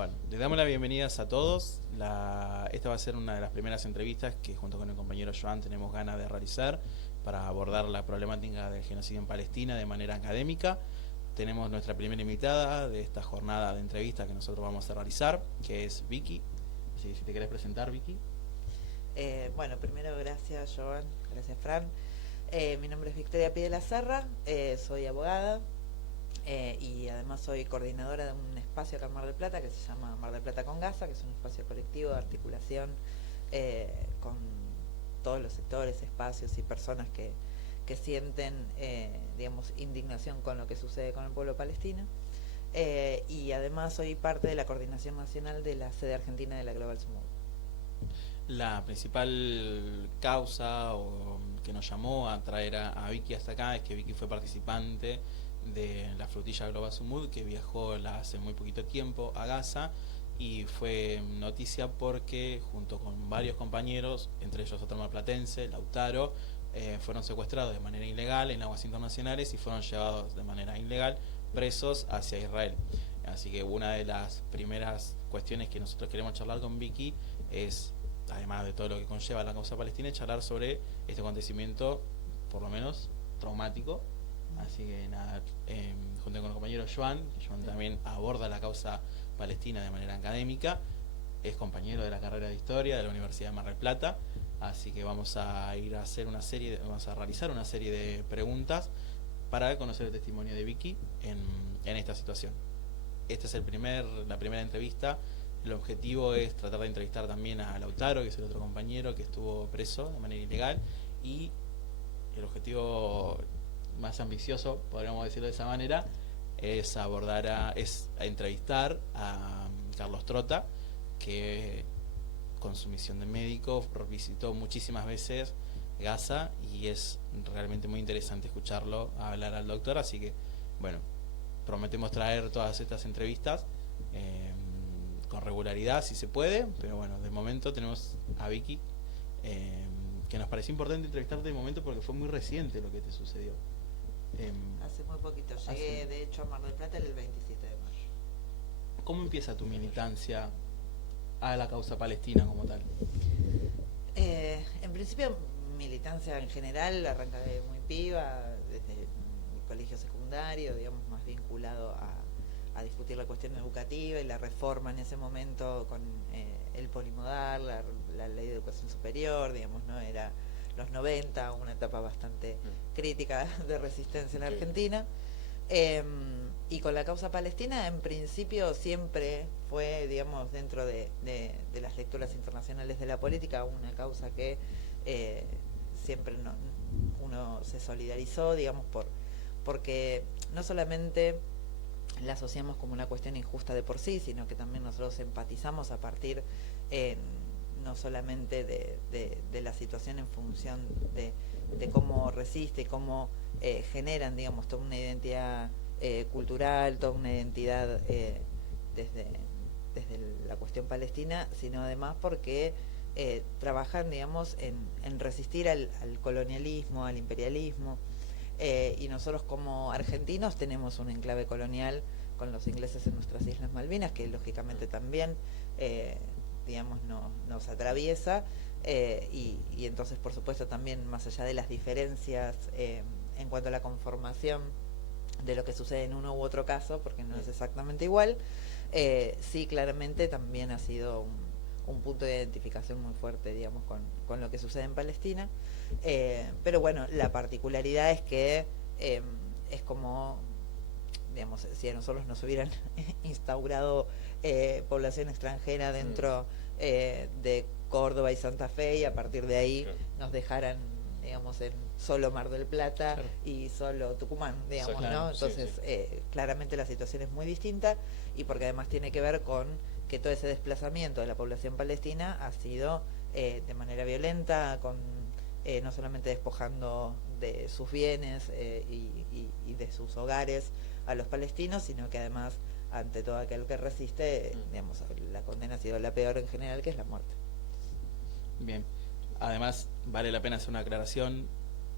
Bueno, les damos las bienvenidas a todos. Esta va a ser una de las primeras entrevistas que junto con el compañero Joan tenemos ganas de realizar para abordar la problemática del genocidio en Palestina de manera académica. Tenemos nuestra primera invitada de esta jornada de entrevistas que nosotros vamos a realizar, que es Vicky. Si te querés presentar, Vicky. Bueno, primero gracias Joan, gracias Fran. Mi nombre es Victoria Pie de la Serra, soy abogada y además soy coordinadora de un espacio acá en Mar del Plata que se llama Mar del Plata con Gaza, que es un espacio colectivo de articulación con todos los sectores, espacios y personas que sienten, digamos, indignación con lo que sucede con el pueblo palestino. Y además soy parte de la coordinación nacional de la sede argentina de la Global Sumud. La principal causa que nos llamó a traer a Vicky hasta acá es que Vicky fue participante de la flotilla Global Sumud, que viajó hace muy poquito tiempo a Gaza, y fue noticia porque junto con varios compañeros, entre ellos otro marplatense, Lautaro, fueron secuestrados de manera ilegal en aguas internacionales y fueron llevados de manera ilegal presos hacia Israel. Así que una de las primeras cuestiones que nosotros queremos charlar con Vicky es, además de todo lo que conlleva la causa palestina, charlar sobre este acontecimiento, por lo menos traumático. Así que nada, junto con el compañero Joan, que Joan también aborda la causa palestina de manera académica, es compañero de la carrera de Historia de la Universidad de Mar del Plata, así que vamos a ir a hacer vamos a realizar una serie de preguntas para conocer el testimonio de Vicky en esta situación. Esta es la primera entrevista. El objetivo es tratar de entrevistar también a Lautaro, que es el otro compañero que estuvo preso de manera ilegal, y el objetivo más ambicioso, podríamos decirlo de esa manera, es entrevistar a Carlos Trota, que con su misión de médico visitó muchísimas veces Gaza y es realmente muy interesante escucharlo hablar al doctor. Así que bueno, prometemos traer todas estas entrevistas con regularidad si se puede, pero bueno, de momento tenemos a Vicky, que nos pareció importante entrevistarte de momento porque fue muy reciente lo que te sucedió. Hace muy poquito, llegué de hecho a Mar del Plata el 27 de mayo. ¿Cómo empieza tu militancia a la causa palestina como tal? En principio, militancia en general arranca de muy piba, desde el colegio secundario, digamos, más vinculado a discutir la cuestión educativa y la reforma en ese momento con el polimodal, la ley de educación superior, digamos, ¿no? Era los 90, una etapa bastante crítica de resistencia en Argentina. Y con la causa palestina, en principio, siempre fue, digamos, dentro de las lecturas internacionales de la política, una causa que siempre uno se solidarizó, digamos, porque no solamente la asociamos como una cuestión injusta de por sí, sino que también nosotros empatizamos a partir no solamente de la situación en función de cómo resiste y cómo generan, digamos, toda una identidad cultural, toda una identidad desde la cuestión palestina, sino además porque trabajan, digamos, en resistir al colonialismo, al imperialismo. Y nosotros como argentinos tenemos un enclave colonial con los ingleses en nuestras Islas Malvinas, que lógicamente también, digamos, nos atraviesa, y entonces, por supuesto, también más allá de las diferencias en cuanto a la conformación de lo que sucede en uno u otro caso, porque no es exactamente igual, sí claramente también ha sido un punto de identificación muy fuerte, digamos, con lo que sucede en Palestina. Pero bueno, la particularidad es que es como, digamos, si a nosotros nos hubieran instaurado población extranjera dentro de Córdoba y Santa Fe, y a partir de ahí nos dejaran, digamos, en solo Mar del Plata y solo Tucumán, digamos, Claro, ¿no? Entonces, claramente la situación es muy distinta, y porque además tiene que ver con que todo ese desplazamiento de la población palestina ha sido de manera violenta, con no solamente despojando de sus bienes y de sus hogares a los palestinos, sino que además, ante todo aquel que resiste, digamos, la condena ha sido la peor en general, que es la muerte. Bien, además vale la pena hacer una aclaración.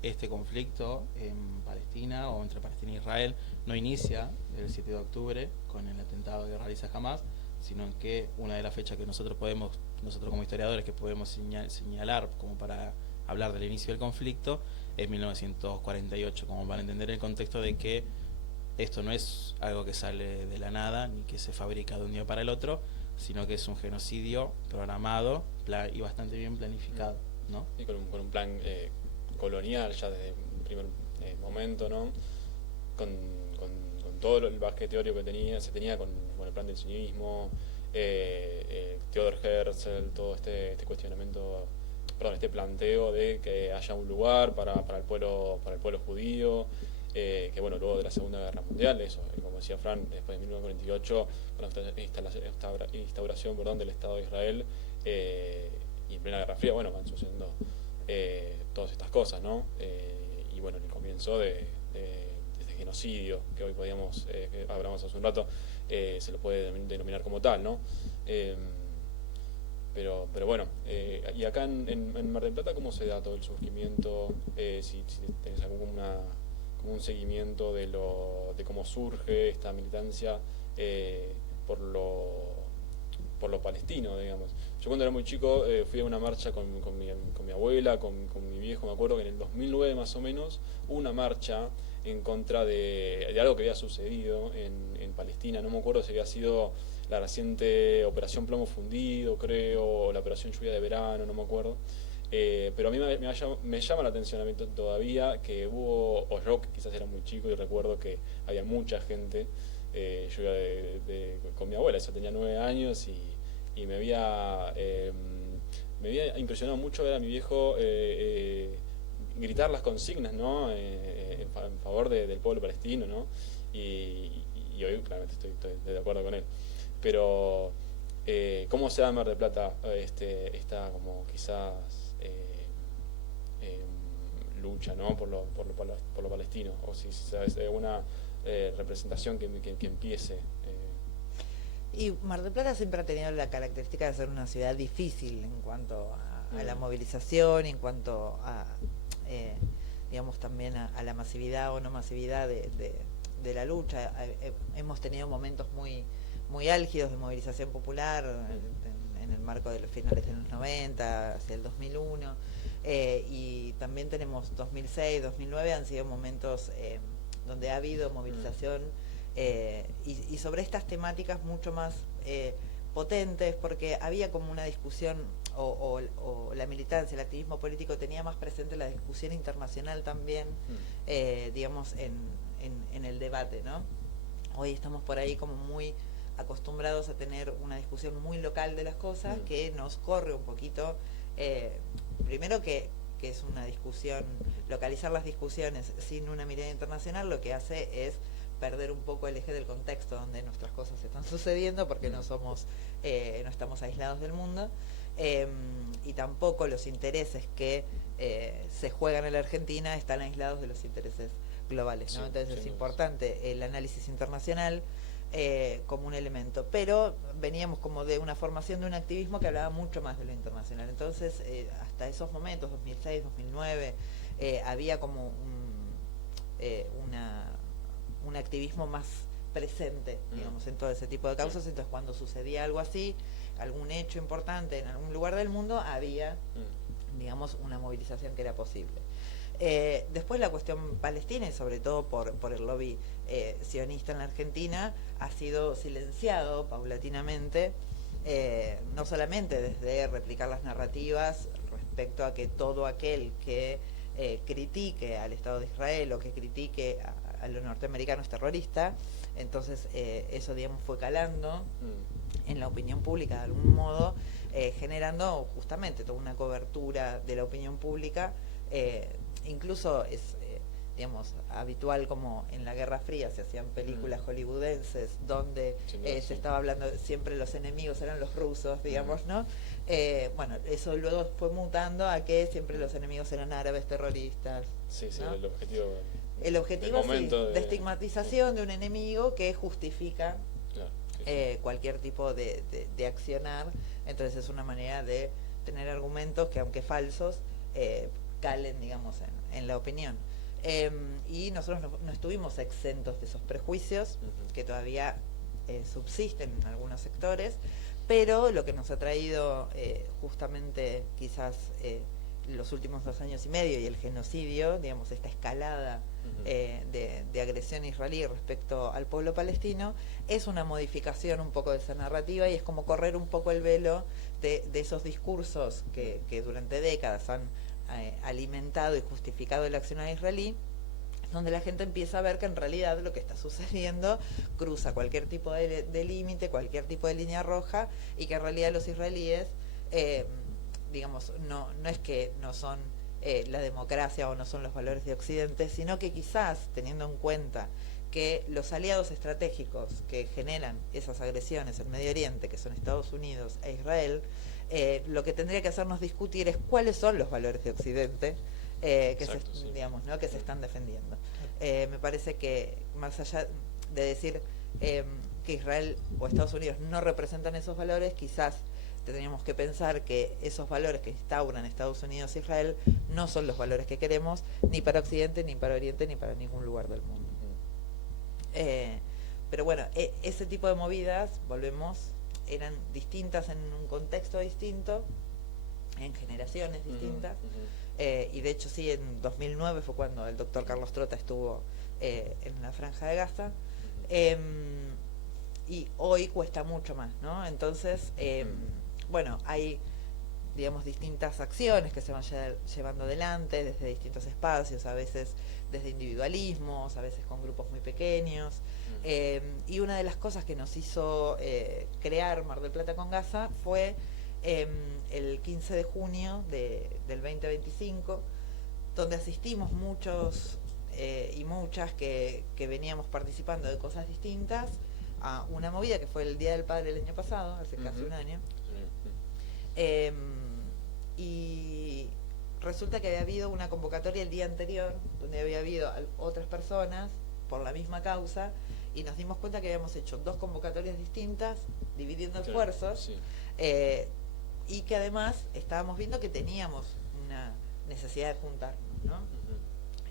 Este conflicto en Palestina o entre Palestina e Israel no inicia el 7 de octubre con el atentado que realiza Hamas, sino en que una de las fechas que nosotros como historiadores, que podemos señalar como para hablar del inicio del conflicto, es 1948, como para entender el contexto de que esto no es algo que sale de la nada, ni que se fabrica de un día para el otro, sino que es un genocidio programado y bastante bien planificado, ¿no? Y con un plan colonial ya desde un primer momento, ¿no? Con todo el bagaje teórico que se tenía con el plan del sionismo, Theodor Herzl, todo este cuestionamiento, perdón, este planteo de que haya un lugar para el pueblo judío, que bueno, luego de la Segunda Guerra Mundial, eso, como decía Fran, después de 1948, con la instauración del Estado de Israel, y en plena Guerra Fría, bueno, van sucediendo todas estas cosas, ¿no? Y bueno, el comienzo de este genocidio que hoy podíamos, que hablamos hace un rato, se lo puede denominar como tal, ¿no? Pero bueno, y acá en Mar del Plata, ¿cómo se da todo el surgimiento? Si tenés como un seguimiento de cómo surge esta militancia por lo palestino, digamos. Yo cuando era muy chico fui a una marcha con mi abuela, con mi viejo, me acuerdo que en el 2009 más o menos hubo una marcha en contra de algo que había sucedido en Palestina. No me acuerdo si había sido la reciente Operación Plomo Fundido, creo, o la Operación Lluvia de Verano, no me acuerdo. Pero a mí me llama la atención a mí todavía que hubo, o yo quizás era muy chico y recuerdo que había mucha gente. Yo iba con mi abuela, ella tenía 9 años y me había impresionado mucho ver a mi viejo gritar las consignas, ¿no? En favor del pueblo palestino, ¿no? Y hoy claramente estoy de acuerdo con él. Pero ¿cómo se da en Mar del Plata esta como quizás lucha, ¿no? por lo palestino? O si sabes de alguna representación que empiece. Y Mar del Plata siempre ha tenido la característica de ser una ciudad difícil en cuanto a la movilización, en cuanto a, digamos, también a la masividad o no masividad de la lucha. Hemos tenido momentos muy álgidos de movilización popular en el marco de los finales de los 90, hacia el 2001, y también tenemos 2006, 2009, han sido momentos donde ha habido movilización y sobre estas temáticas mucho más potentes, porque había como una discusión o la militancia, el activismo político tenía más presente la discusión internacional también, digamos, en el debate, ¿no? Hoy estamos por ahí como muy acostumbrados a tener una discusión muy local de las cosas que nos corre un poquito, primero que es una discusión, localizar las discusiones sin una mirada internacional lo que hace es perder un poco el eje del contexto donde nuestras cosas están sucediendo, porque no estamos aislados del mundo, y tampoco los intereses que se juegan en la Argentina están aislados de los intereses globales, ¿no? Entonces es importante el análisis internacional como un elemento, pero veníamos como de una formación de un activismo que hablaba mucho más de lo internacional. Entonces hasta esos momentos, 2006, 2009, había como un activismo más presente, digamos, en todo ese tipo de causas. Entonces cuando sucedía algo así, algún hecho importante en algún lugar del mundo, había, digamos, una movilización que era posible. Después la cuestión palestina, y sobre todo por el lobby sionista en la Argentina, ha sido silenciado paulatinamente, no solamente desde replicar las narrativas respecto a que todo aquel que critique al Estado de Israel o que critique a los norteamericanos es terrorista. Entonces eso, digamos, fue calando en la opinión pública de algún modo, generando justamente toda una cobertura de la opinión pública. Incluso es, digamos, habitual, como en la Guerra Fría se hacían películas hollywoodenses donde se estaba hablando, siempre los enemigos eran los rusos, digamos, ¿no? Bueno, eso luego fue mutando a que siempre los enemigos eran árabes terroristas. Sí, ¿no? El objetivo de estigmatización de un enemigo que justifica cualquier tipo de accionar. Entonces es una manera de tener argumentos que, aunque falsos, calen, digamos, en la opinión. Y nosotros no estuvimos exentos de esos prejuicios, que todavía subsisten en algunos sectores, pero lo que nos ha traído justamente quizás los últimos 2 años y medio y el genocidio, digamos, esta escalada de agresión israelí respecto al pueblo palestino, es una modificación un poco de esa narrativa y es como correr un poco el velo de esos discursos que durante décadas han alimentado y justificado el accionar israelí, donde la gente empieza a ver que en realidad lo que está sucediendo cruza cualquier tipo de límite, cualquier tipo de línea roja, y que en realidad los israelíes, digamos, no es que no son la democracia o no son los valores de Occidente, sino que quizás, teniendo en cuenta que los aliados estratégicos que generan esas agresiones en Medio Oriente, que son Estados Unidos e Israel, lo que tendría que hacernos discutir es cuáles son los valores de Occidente Exacto, sí. digamos, ¿no?, que se están defendiendo. Me parece que más allá de decir que Israel o Estados Unidos no representan esos valores, quizás tendríamos que pensar que esos valores que instauran Estados Unidos e Israel no son los valores que queremos ni para Occidente, ni para Oriente, ni para ningún lugar del mundo. Pero bueno, ese tipo de movidas, volvemos, eran distintas en un contexto distinto, en generaciones distintas, y de hecho sí, en 2009 fue cuando el doctor Carlos Trota estuvo en la Franja de Gaza, y hoy cuesta mucho más, ¿no? Entonces, bueno, hay, digamos, distintas acciones que se van llevando adelante desde distintos espacios, a veces desde individualismos, a veces con grupos muy pequeños, y una de las cosas que nos hizo crear Mar del Plata con Gaza fue el 15 de junio del 2025, donde asistimos muchos y muchas que veníamos participando de cosas distintas a una movida que fue el Día del Padre el año pasado, hace casi un año. Y resulta que había habido una convocatoria el día anterior, donde había habido otras personas por la misma causa, y nos dimos cuenta que habíamos hecho 2 convocatorias distintas, dividiendo esfuerzos, y que además estábamos viendo que teníamos una necesidad de juntarnos, ¿no?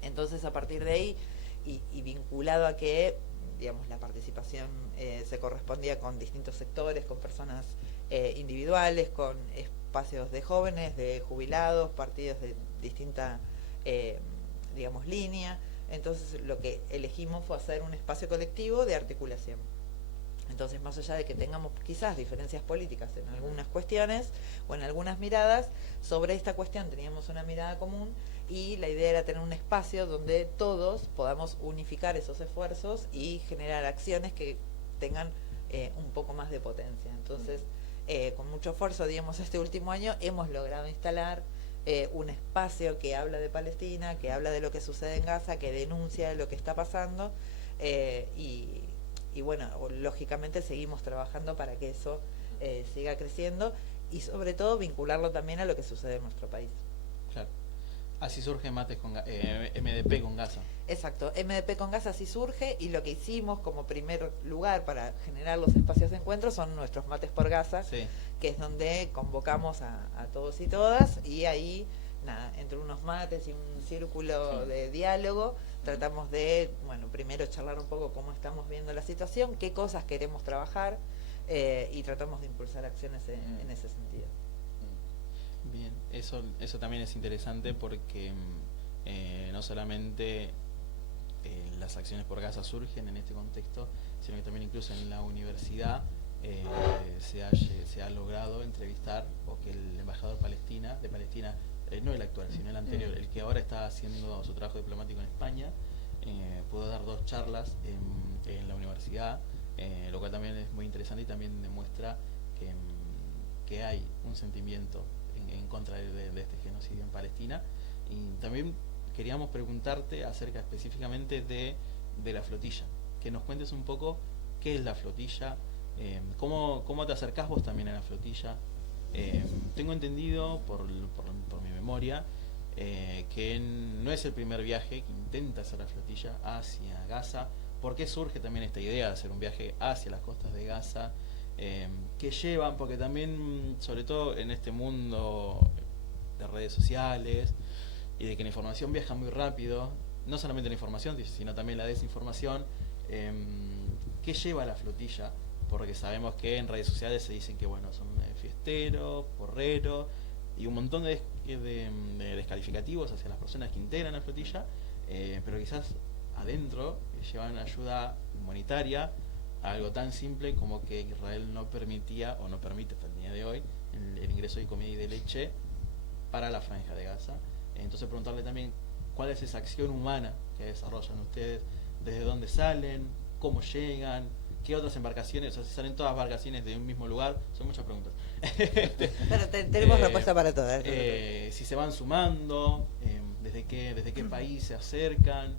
Entonces, a partir de ahí, y vinculado a que, digamos, la participación se correspondía con distintos sectores, con personas individuales, con espacios de jóvenes, de jubilados, partidos de distinta, digamos, línea. Entonces, lo que elegimos fue hacer un espacio colectivo de articulación. Entonces, más allá de que tengamos quizás diferencias políticas en algunas cuestiones o en algunas miradas, sobre esta cuestión teníamos una mirada común, y la idea era tener un espacio donde todos podamos unificar esos esfuerzos y generar acciones que tengan un poco más de potencia. Entonces, con mucho esfuerzo, digamos, este último año hemos logrado instalar un espacio que habla de Palestina, que habla de lo que sucede en Gaza, que denuncia lo que está pasando, y bueno, lógicamente seguimos trabajando para que eso siga creciendo, y sobre todo vincularlo también a lo que sucede en nuestro país. Claro. Así surge MDP con Gaza. Exacto, MDP con Gaza así surge, y lo que hicimos como primer lugar para generar los espacios de encuentro son nuestros mates por Gaza, Sí. que es donde convocamos a todos y todas, y ahí, nada, entre unos mates y un círculo de diálogo, tratamos de, bueno, primero charlar un poco cómo estamos viendo la situación, qué cosas queremos trabajar, y tratamos de impulsar acciones en ese sentido. Bien, eso también es interesante porque no solamente las acciones por Gaza surgen en este contexto, sino que también incluso en la universidad se ha logrado entrevistar, o que el embajador de Palestina, no el actual, sino el anterior, el que ahora está haciendo su trabajo diplomático en España, pudo dar 2 charlas en la universidad, lo cual también es muy interesante y también demuestra que hay un sentimiento en contra de este genocidio en Palestina. Y también queríamos preguntarte acerca específicamente de la flotilla, que nos cuentes un poco qué es la flotilla, cómo te acercás vos también a la flotilla. Tengo entendido por mi memoria que no es el primer viaje que intenta hacer la flotilla hacia Gaza. ¿Por qué surge también esta idea de hacer un viaje hacia las costas de Gaza? Que llevan, porque también, sobre todo en este mundo de redes sociales y de que la información viaja muy rápido, no solamente la información, sino también la desinformación, ¿qué lleva a la flotilla porque sabemos que en redes sociales se dicen que bueno, son fiesteros, porreros, y un montón de descalificativos hacia las personas que integran la flotilla, pero quizás adentro llevan ayuda humanitaria a algo tan simple como que Israel no permitía o no permite hasta el día de hoy el ingreso de comida y de leche para la franja de Gaza. Entonces preguntarle también cuál es esa acción humana que desarrollan ustedes, desde dónde salen, cómo llegan, qué otras embarcaciones, o sea, si salen todas las embarcaciones de un mismo lugar, son muchas preguntas. Pero tenemos respuesta para todas. Si se van sumando, desde qué país se acercan,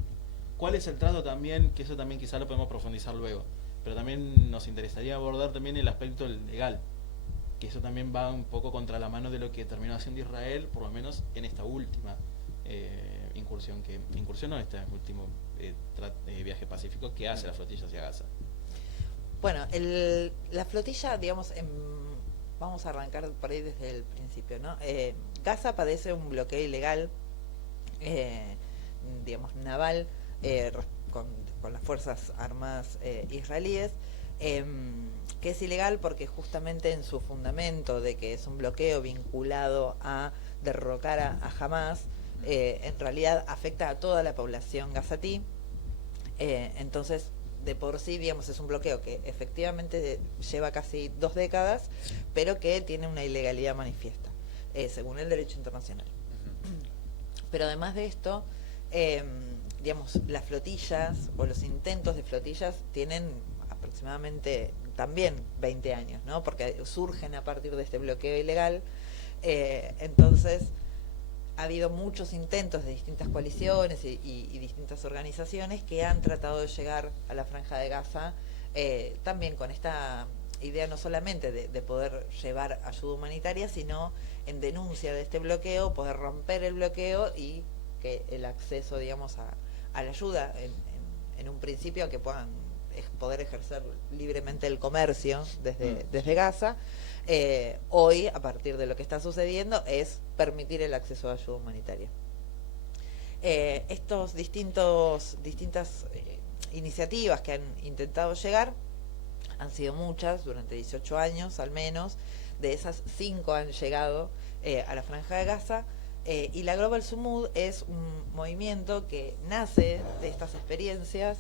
cuál es el trato también, que eso también quizá lo podemos profundizar luego, pero también nos interesaría abordar también el aspecto legal, que eso también va un poco contra la mano de lo que terminó haciendo Israel, por lo menos en esta última incursionó este último viaje pacífico que hace la flotilla hacia Gaza. Bueno, la flotilla, digamos, vamos a arrancar por ahí desde el principio, ¿no? Gaza padece un bloqueo ilegal, digamos, naval, con las Fuerzas Armadas israelíes, que es ilegal porque justamente en su fundamento de que es un bloqueo vinculado a derrocar a Hamas, en realidad afecta a toda la población gazatí. Entonces, de por sí, digamos, es un bloqueo que efectivamente lleva casi 2 décadas, pero que tiene una ilegalidad manifiesta, según el derecho internacional. Pero además de esto, digamos, las flotillas o los intentos de flotillas tienen aproximadamente también 20 años, ¿no? Porque surgen a partir de este bloqueo ilegal. Entonces, ha habido muchos intentos de distintas coaliciones y distintas organizaciones que han tratado de llegar a la Franja de Gaza, también con esta idea no solamente de poder llevar ayuda humanitaria, sino en denuncia de este bloqueo, poder romper el bloqueo y que el acceso, digamos, a la ayuda, en un principio, a que puedan poder ejercer libremente el comercio desde Gaza. Hoy, a partir de lo que está sucediendo, es permitir el acceso a ayuda humanitaria. Estos distintas iniciativas que han intentado llegar han sido muchas, durante 18 años al menos. De esas, 5 han llegado a la Franja de Gaza, y la Global Sumud es un movimiento que nace de estas experiencias.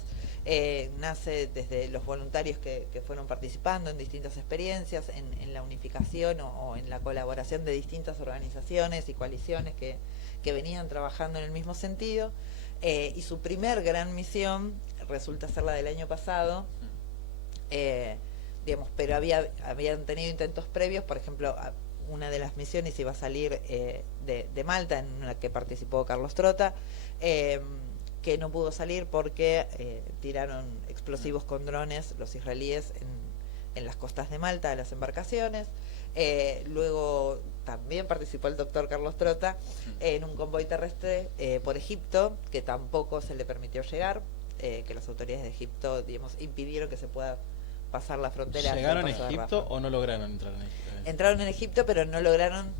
Nace desde los voluntarios que fueron participando en distintas experiencias, en la unificación o en la colaboración de distintas organizaciones y coaliciones que venían trabajando en el mismo sentido, y su primer gran misión resulta ser la del año pasado, digamos, pero habían tenido intentos previos. Por ejemplo, una de las misiones iba a salir de Malta, en la que participó Carlos Trota, que no pudo salir porque tiraron explosivos con drones los israelíes en las costas de Malta, de las embarcaciones. Luego también participó el doctor Carlos Trota en un convoy terrestre por Egipto, que tampoco se le permitió llegar, que las autoridades de Egipto, digamos, impidieron que se pueda pasar la frontera. ¿Llegaron a Egipto o no lograron entrar en Egipto? Entraron en Egipto, pero no lograron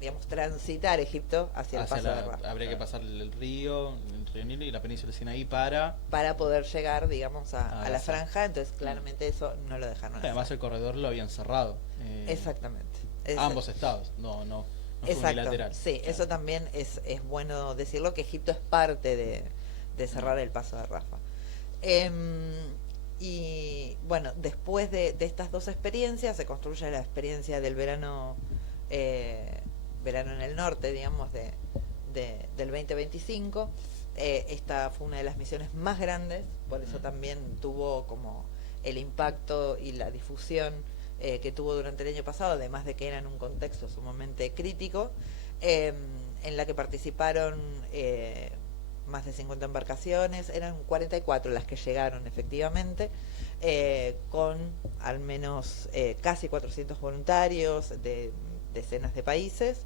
digamos, transitar Egipto hacia el paso de Rafah. Habría que pasar el río Nilo y la península de Sinaí para poder llegar, digamos, a la franja. Entonces claramente eso no lo dejaron hacer. Además el corredor lo habían cerrado, exactamente, ambos estados, no fue unilateral. Sí, claro. Eso también es bueno decirlo, que Egipto es parte de cerrar el paso de Rafah. Y bueno, después de estas 2 experiencias se construye la experiencia del verano en el norte, digamos, del 2025. Esta fue una de las misiones más grandes, por eso también tuvo como el impacto y la difusión que tuvo durante el año pasado, además de que era en un contexto sumamente crítico, en la que participaron más de 50 embarcaciones. Eran 44 las que llegaron efectivamente, con al menos casi 400 voluntarios de decenas de países.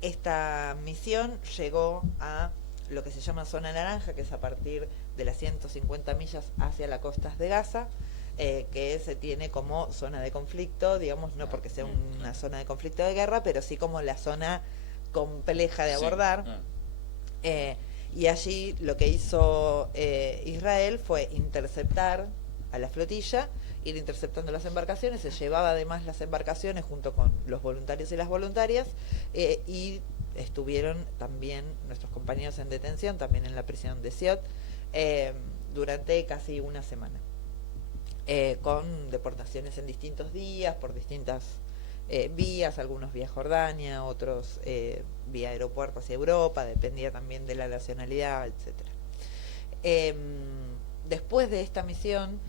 Esta misión llegó a lo que se llama zona naranja, que es a partir de las 150 millas hacia las costas de Gaza, que se tiene como zona de conflicto, digamos, no porque sea una zona de conflicto de guerra, pero sí como la zona compleja de abordar. Y allí lo que hizo Israel fue interceptar a la flotilla ir interceptando las embarcaciones. Se llevaba además las embarcaciones junto con los voluntarios y las voluntarias, y estuvieron también nuestros compañeros en detención, también en la prisión de Siot, durante casi una semana, con deportaciones en distintos días, por distintas vías, algunos vía Jordania, otros vía aeropuerto hacia Europa, dependía también de la nacionalidad, etcétera. Después de esta misión,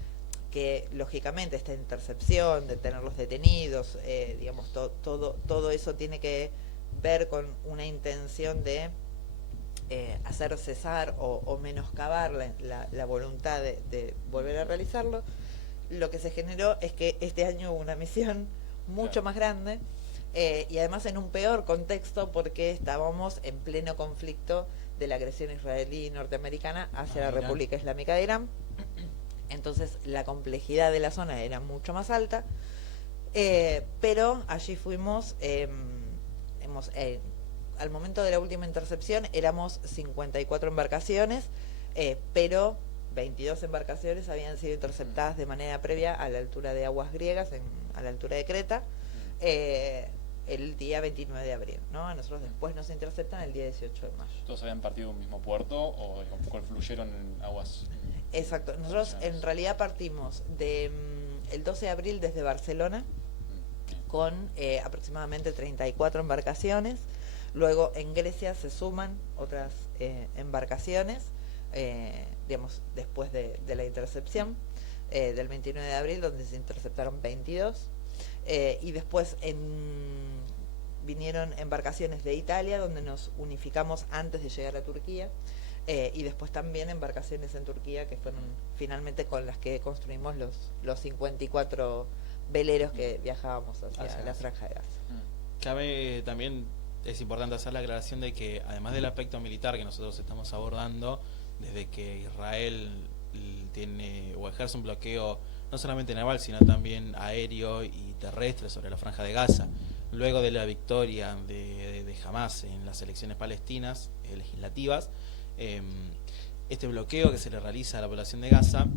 que lógicamente esta intercepción de tenerlos detenidos, digamos, todo eso tiene que ver con una intención de hacer cesar o menoscabar la voluntad de volver a realizarlo. Lo que se generó es que este año hubo una misión mucho más grande, y además en un peor contexto, porque estábamos en pleno conflicto de la agresión israelí y norteamericana hacia la República Islámica de Irán. Entonces la complejidad de la zona era mucho más alta, pero allí fuimos, al momento de la última intercepción éramos 54 embarcaciones, pero 22 embarcaciones habían sido interceptadas de manera previa a la altura de aguas griegas, a la altura de Creta, el día 29 de abril, ¿no? A nosotros después nos interceptan el día 18 de mayo. ¿Todos habían partido de un mismo puerto o confluyeron en aguas? Exacto, nosotros en realidad partimos el 12 de abril desde Barcelona con aproximadamente 34 embarcaciones. Luego en Grecia se suman otras embarcaciones, digamos, después de la intercepción del 29 de abril, donde se interceptaron 22. Y después vinieron embarcaciones de Italia, donde nos unificamos antes de llegar a Turquía. Y después también embarcaciones en Turquía, que fueron finalmente con las que construimos los 54 veleros que viajábamos hacia la Franja de Gaza. Cabe también, es importante hacer la aclaración de que además del aspecto militar que nosotros estamos abordando, desde que Israel tiene o ejerce un bloqueo no solamente naval, sino también aéreo y terrestre sobre la Franja de Gaza, luego de la victoria de Hamás en las elecciones palestinas legislativas, este bloqueo que se le realiza a la población de Gaza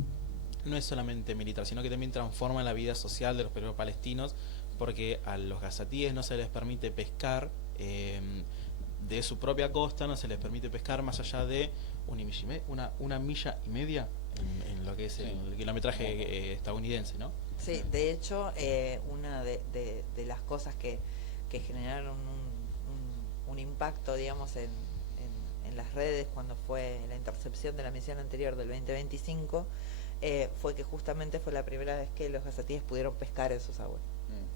no es solamente militar, sino que también transforma la vida social de los pueblos palestinos, porque a los gazatíes no se les permite pescar de su propia costa, no se les permite pescar más allá de una milla y media en lo que es el kilometraje estadounidense, ¿no? Sí, de hecho, una de las cosas que generaron un impacto, digamos, en las redes cuando fue la intercepción de la misión anterior del 2025, fue que justamente fue la primera vez que los gazatíes pudieron pescar en sus aguas.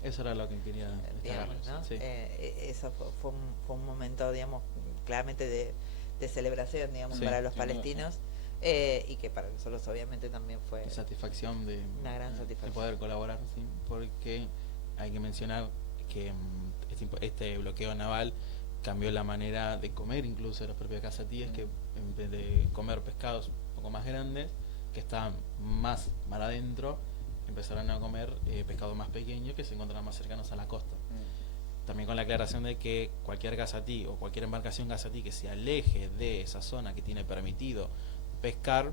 Eso era lo que quería digamos, ¿no? Sí. Eso fue un momento, digamos, claramente de celebración, digamos, para los palestinos, y que para nosotros obviamente también fue satisfacción una gran satisfacción de poder colaborar, ¿sí? Porque hay que mencionar que este bloqueo naval cambió la manera de comer incluso de los propios gazatíes, que en vez de comer pescados un poco más grandes, que estaban más mar adentro, empezaron a comer pescados más pequeños que se encontraban más cercanos a la costa. También con la aclaración de que cualquier gazatí o cualquier embarcación gazatí que se aleje de esa zona que tiene permitido pescar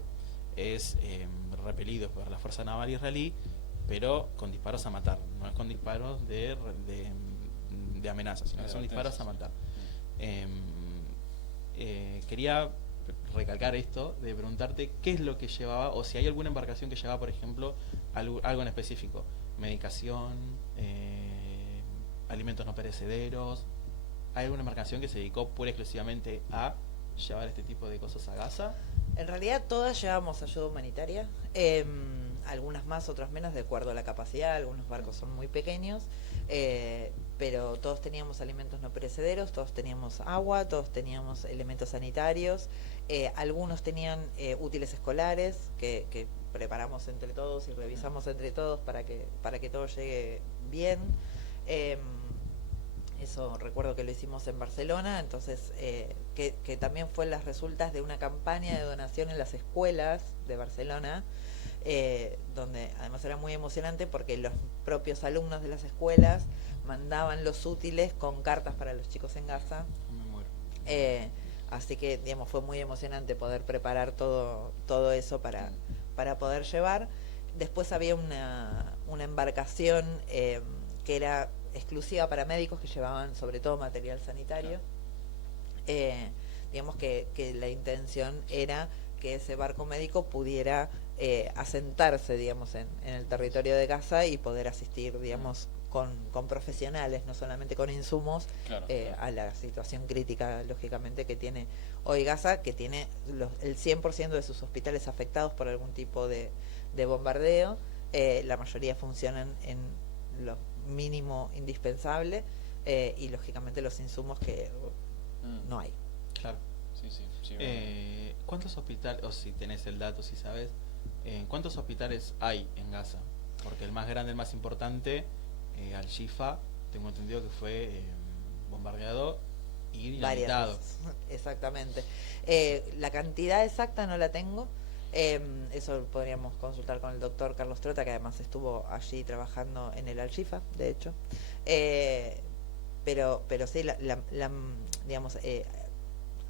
es repelido por la Fuerza Naval Israelí, pero con disparos a matar, no es con disparos de amenaza, sino que son disparos a matar. Quería recalcar esto, de preguntarte qué es lo que llevaba, o si hay alguna embarcación que llevaba, por ejemplo, algo en específico, medicación, alimentos no perecederos. ¿Hay alguna embarcación que se dedicó pura y exclusivamente a llevar este tipo de cosas a Gaza? En realidad todas llevamos ayuda humanitaria, algunas más, otras menos, de acuerdo a la capacidad. Algunos barcos son muy pequeños, pero todos teníamos alimentos no perecederos, todos teníamos agua, todos teníamos elementos sanitarios, algunos tenían útiles escolares que preparamos entre todos y revisamos entre todos para que todo llegue bien. Eso recuerdo que lo hicimos en Barcelona, entonces que también fue las resultas de una campaña de donación en las escuelas de Barcelona, donde además era muy emocionante porque los propios alumnos de las escuelas mandaban los útiles con cartas para los chicos en Gaza. Me muero. Así que, digamos, fue muy emocionante poder preparar todo eso para poder llevar. Después había una embarcación que era exclusiva para médicos que llevaban sobre todo material sanitario. Digamos que la intención era que ese barco médico pudiera asentarse, digamos, en el territorio de Gaza y poder asistir, digamos, con profesionales, no solamente con insumos, a la situación crítica, lógicamente, que tiene hoy Gaza, que tiene el 100% de sus hospitales afectados por algún tipo de bombardeo. La mayoría funcionan en lo mínimo indispensable y, lógicamente, los insumos que no hay. Claro. Sí, ¿Cuántos hospitales, o si tenés el dato, si sabes, cuántos hospitales hay en Gaza? Porque el más grande, el más importante, Al-Shifa, tengo entendido que fue bombardeado y dinamitado. Exactamente. La cantidad exacta no la tengo. Eso podríamos consultar con el doctor Carlos Trota, que además estuvo allí trabajando en el Al-Shifa, de hecho. Pero sí, digamos,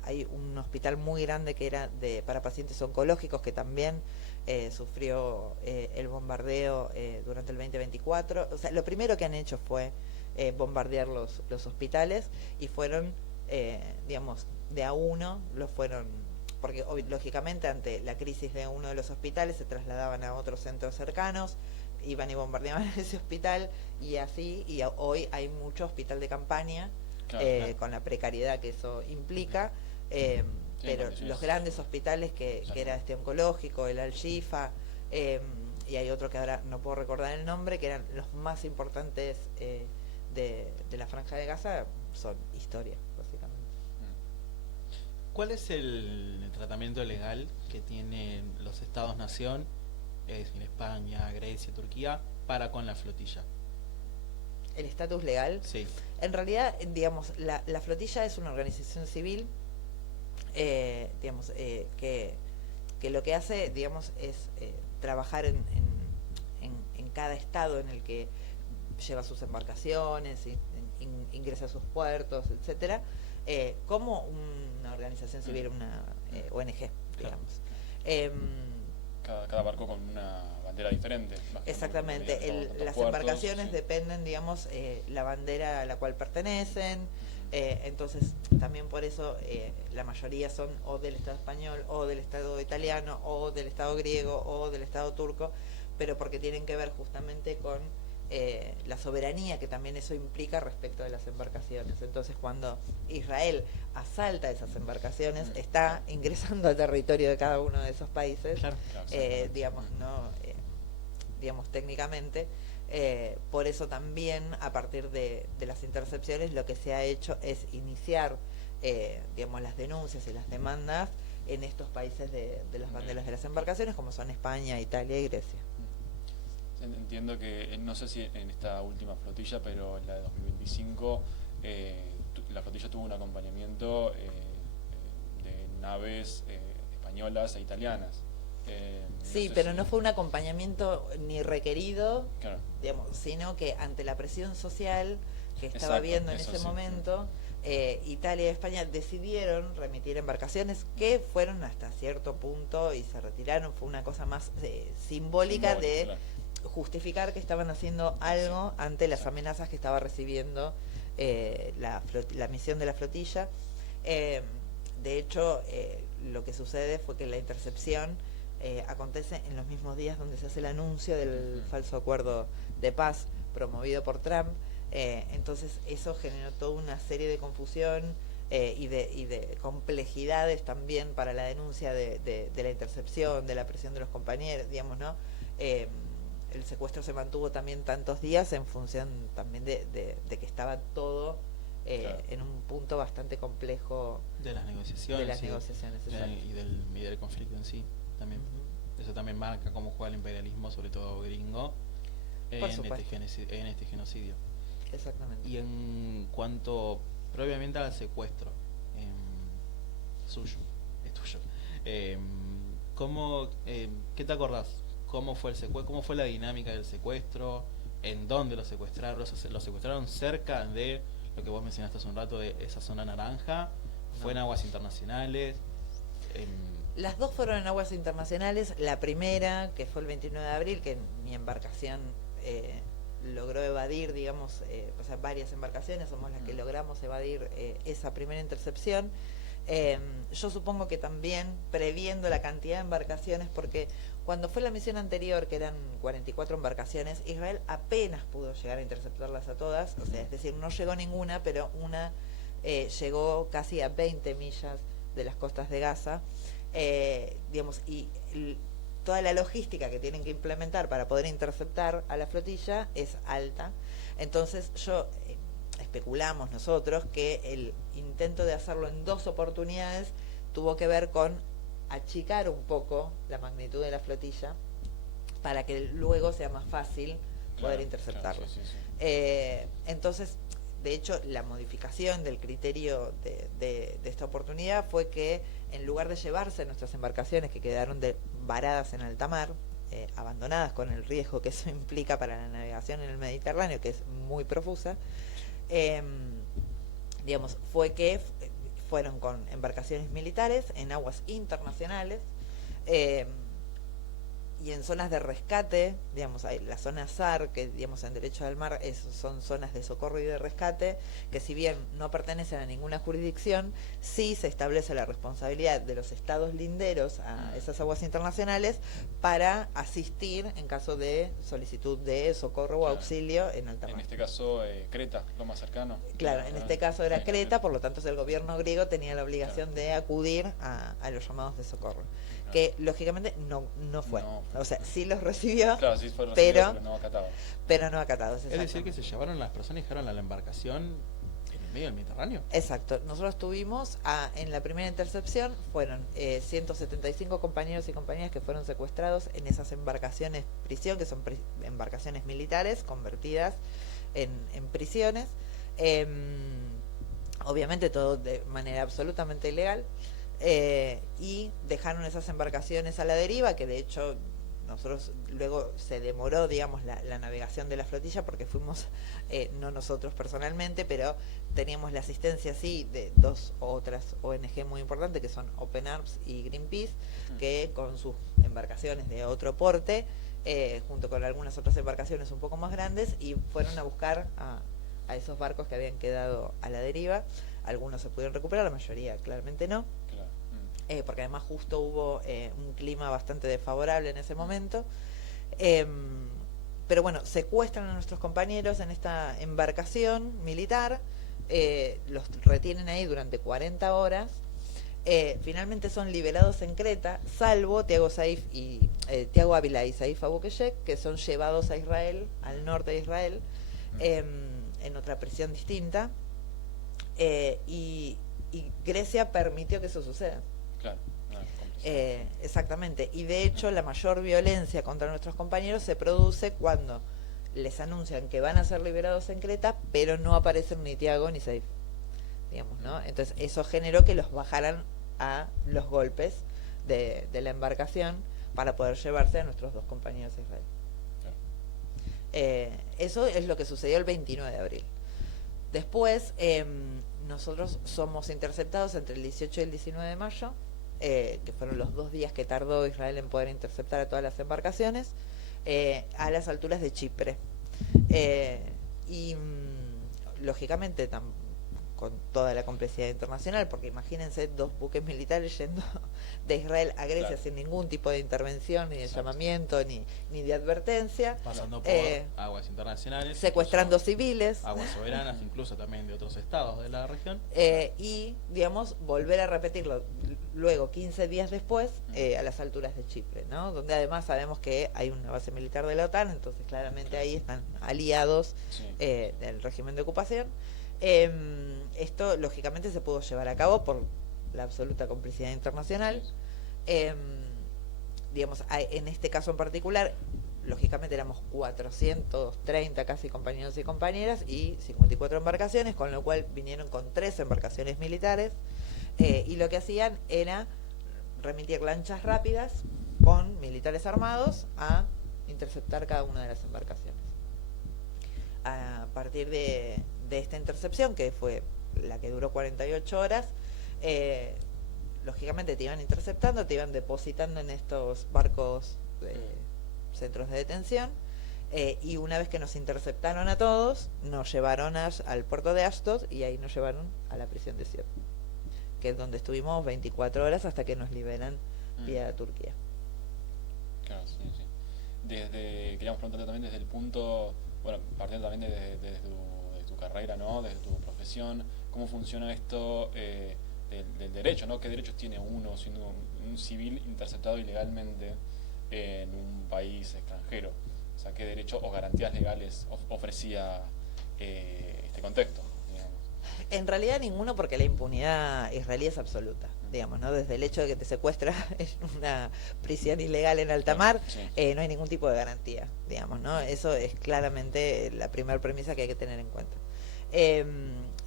hay un hospital muy grande que era para pacientes oncológicos que también sufrió el bombardeo durante el 2024. O sea, lo primero que han hecho fue bombardear los hospitales y fueron, digamos, de a uno los fueron, porque lógicamente ante la crisis de uno de los hospitales se trasladaban a otros centros cercanos, iban y bombardeaban ese hospital y así, y hoy hay mucho hospital de campaña, claro. Con la precariedad que eso implica. Pero los grandes hospitales que era este oncológico, el Al-Shifa, y hay otro que ahora no puedo recordar el nombre, que eran los más importantes de la Franja de Gaza, son historia, básicamente. ¿Cuál es el tratamiento legal que tienen los Estados-nación, es decir, España, Grecia, Turquía, para con la flotilla? ¿El estatus legal? Sí. En realidad, digamos, la flotilla es una organización civil, digamos, que lo que hace, digamos, es trabajar en cada estado en el que lleva sus embarcaciones, ingresa a sus puertos, etcétera, como una organización civil, una ONG, digamos. Cada barco con una bandera diferente. Exactamente, las embarcaciones dependen, digamos, la bandera a la cual pertenecen. Entonces, también por eso la mayoría son o del Estado español, o del Estado italiano, o del Estado griego, o del Estado turco, pero porque tienen que ver justamente con la soberanía que también eso implica respecto de las embarcaciones. Entonces, cuando Israel asalta esas embarcaciones, está ingresando al territorio de cada uno de esos países, claro, digamos, no, digamos, técnicamente. Por eso también, a partir de las intercepciones, lo que se ha hecho es iniciar, digamos, las denuncias y las demandas en estos países de las banderas de las embarcaciones, como son España, Italia y Grecia. Entiendo que, no sé si en esta última flotilla, pero en la de 2025, la flotilla tuvo un acompañamiento de naves españolas e italianas. Sí, pero no fue un acompañamiento ni requerido, claro, digamos, sino que ante la presión social que estaba habiendo en ese momento, Italia y España decidieron remitir embarcaciones que fueron hasta cierto punto y se retiraron. Fue una cosa más simbólica de justificar que estaban haciendo algo ante las amenazas que estaba recibiendo la misión de la flotilla. De hecho, lo que sucede fue que la intercepción acontece en los mismos días donde se hace el anuncio del falso acuerdo de paz promovido por Trump. Entonces eso generó toda una serie de confusión y de complejidades también para la denuncia de la intercepción, de la presión de los compañeros, digamos, ¿no? El secuestro se mantuvo también tantos días en función también de que estaba todo en un punto bastante complejo de las negociaciones, y del conflicto en sí también. Eso también marca cómo juega el imperialismo, sobre todo gringo, en este genocidio. Exactamente. Y en cuanto previamente al secuestro suyo, es tuyo, ¿qué te acordás? ¿Cómo fue el secuestro? ¿Cómo fue la dinámica del secuestro? ¿En dónde lo secuestraron? ¿Lo secuestraron cerca de lo que vos mencionaste hace un rato, de esa zona naranja? ¿Fue en aguas internacionales? Las dos fueron en aguas internacionales. La primera, que fue el 29 de abril, que mi embarcación logró evadir, digamos, o sea, varias embarcaciones, somos las que logramos evadir esa primera intercepción. Yo supongo que también previendo la cantidad de embarcaciones, porque cuando fue la misión anterior, que eran 44 embarcaciones, Israel apenas pudo llegar a interceptarlas a todas, o sea, es decir, no llegó ninguna, pero una llegó casi a 20 millas de las costas de Gaza, digamos, y toda la logística que tienen que implementar para poder interceptar a la flotilla es alta. Entonces especulamos nosotros que el intento de hacerlo en 2 oportunidades tuvo que ver con achicar un poco la magnitud de la flotilla para que luego sea más fácil poder interceptarlo. Claro, sí. Entonces, de hecho, la modificación del criterio de esta oportunidad fue que en lugar de llevarse nuestras embarcaciones que quedaron varadas en alta mar, abandonadas con el riesgo que eso implica para la navegación en el Mediterráneo, que es muy profusa, digamos, fue que fueron con embarcaciones militares en aguas internacionales, y en zonas de rescate, digamos, hay la zona SAR, que digamos en derecho del mar son zonas de socorro y de rescate, que si bien no pertenecen a ninguna jurisdicción, sí se establece la responsabilidad de los estados linderos a esas aguas internacionales para asistir en caso de solicitud de socorro o auxilio en alta mar. En este caso, Creta, lo más cercano. Claro, en este caso era Creta, por lo tanto el gobierno griego tenía la obligación de acudir a los llamados de socorro, que lógicamente no fue. O sea, sí los recibió, claro, sí fueron pero no acatados. Pero no acatados. Es decir, que se llevaron las personas y dejaron a la embarcación en el medio del Mediterráneo. Exacto. Nosotros tuvimos, en la primera intercepción, fueron 175 compañeros y compañeras que fueron secuestrados en esas embarcaciones prisión, que son embarcaciones militares convertidas en prisiones. Obviamente todo de manera absolutamente ilegal. Y dejaron esas embarcaciones a la deriva, que de hecho nosotros luego se demoró, digamos, la navegación de la flotilla porque fuimos, no nosotros personalmente, pero teníamos la asistencia sí de 2 otras ONG muy importantes que son Open Arms y Greenpeace, que con sus embarcaciones de otro porte, junto con algunas otras embarcaciones un poco más grandes, y fueron a buscar a esos barcos que habían quedado a la deriva. Algunos se pudieron recuperar, la mayoría claramente no. Porque además justo hubo un clima bastante desfavorable en ese momento. Pero bueno, secuestran a nuestros compañeros en esta embarcación militar, los retienen ahí durante 40 horas, finalmente son liberados en Creta, salvo Tiago Ávila y Saif Abukeshek, que son llevados a Israel, al norte de Israel, en otra prisión distinta, y Grecia permitió que eso suceda. Claro, exactamente, y de hecho la mayor violencia contra nuestros compañeros se produce cuando les anuncian que van a ser liberados en Creta, pero no aparecen ni Tiago ni Saif, digamos, ¿no? Entonces eso generó que los bajaran a los golpes de la embarcación para poder llevarse a nuestros 2 compañeros a Israel. Eso es lo que sucedió el 29 de abril. Después, nosotros somos interceptados entre el 18 y el 19 de mayo, que fueron los 2 días que tardó Israel en poder interceptar a todas las embarcaciones, a las alturas de Chipre. Y lógicamente con toda la complejidad internacional, porque imagínense 2 buques militares yendo de Israel a Grecia, claro, sin ningún tipo de intervención, ni de llamamiento, ni de advertencia. Pasando por aguas internacionales. Secuestrando civiles. Aguas soberanas, incluso también de otros estados de la región. Y, digamos, volver a repetirlo luego, 15 días después, a las alturas de Chipre, ¿no? Donde además sabemos que hay una base militar de la OTAN, entonces claramente ahí están aliados del régimen de ocupación. Esto lógicamente se pudo llevar a cabo por la absoluta complicidad internacional. Digamos, en este caso en particular, lógicamente éramos 430 casi compañeros y compañeras y 54 embarcaciones, con lo cual vinieron con 3 embarcaciones militares, y lo que hacían era remitir lanchas rápidas con militares armados a interceptar cada una de las embarcaciones. A partir de esta intercepción, que fue la que duró 48 horas, lógicamente te iban interceptando, te iban depositando en estos barcos de centros de detención, y una vez que nos interceptaron a todos, nos llevaron al puerto de Ashdod y ahí nos llevaron a la prisión de Sirt, que es donde estuvimos 24 horas hasta que nos liberan vía Turquía. Claro, sí, sí. Queríamos preguntarte también desde el punto, bueno, partiendo también de tu carrera, ¿no? Desde tu profesión, ¿cómo funciona esto del derecho, ¿no? ¿Qué derechos tiene uno siendo un civil interceptado ilegalmente en un país extranjero? O sea, ¿qué derechos o garantías legales ofrecía este contexto, digamos? En realidad ninguno, porque la impunidad israelí es absoluta, digamos, ¿no? Desde el hecho de que te secuestra en una prisión ilegal en alta mar, no hay ningún tipo de garantía, digamos, ¿no? Eso es claramente la primera premisa que hay que tener en cuenta.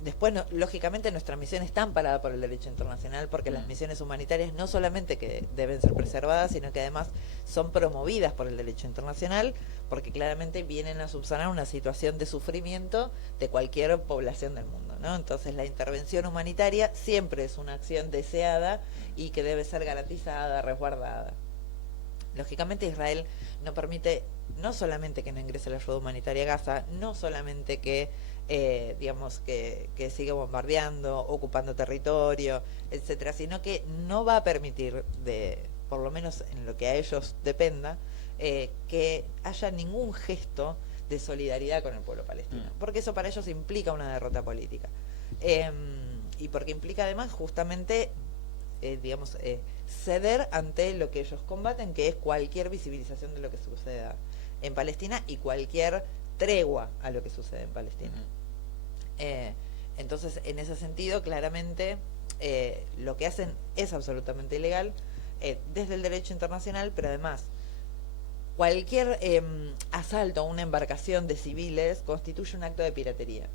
Después, lógicamente, nuestra misión está amparada por el derecho internacional, porque las misiones humanitarias no solamente que deben ser preservadas, sino que además son promovidas por el derecho internacional, porque claramente vienen a subsanar una situación de sufrimiento de cualquier población del mundo, ¿no? Entonces, la intervención humanitaria siempre es una acción deseada y que debe ser garantizada, resguardada. Lógicamente, Israel no permite no solamente que no ingrese la ayuda humanitaria a Gaza, no solamente que digamos que sigue bombardeando, ocupando territorio, etcétera, sino que no va a permitir, por lo menos en lo que a ellos dependa, que haya ningún gesto de solidaridad con el pueblo palestino, porque eso para ellos implica una derrota política, y porque implica además justamente digamos, ceder ante lo que ellos combaten, que es cualquier visibilización de lo que suceda en Palestina y cualquier tregua a lo que sucede en Palestina. Entonces, en ese sentido, claramente, lo que hacen es absolutamente ilegal desde el derecho internacional, pero además, cualquier asalto a una embarcación de civiles constituye un acto de piratería.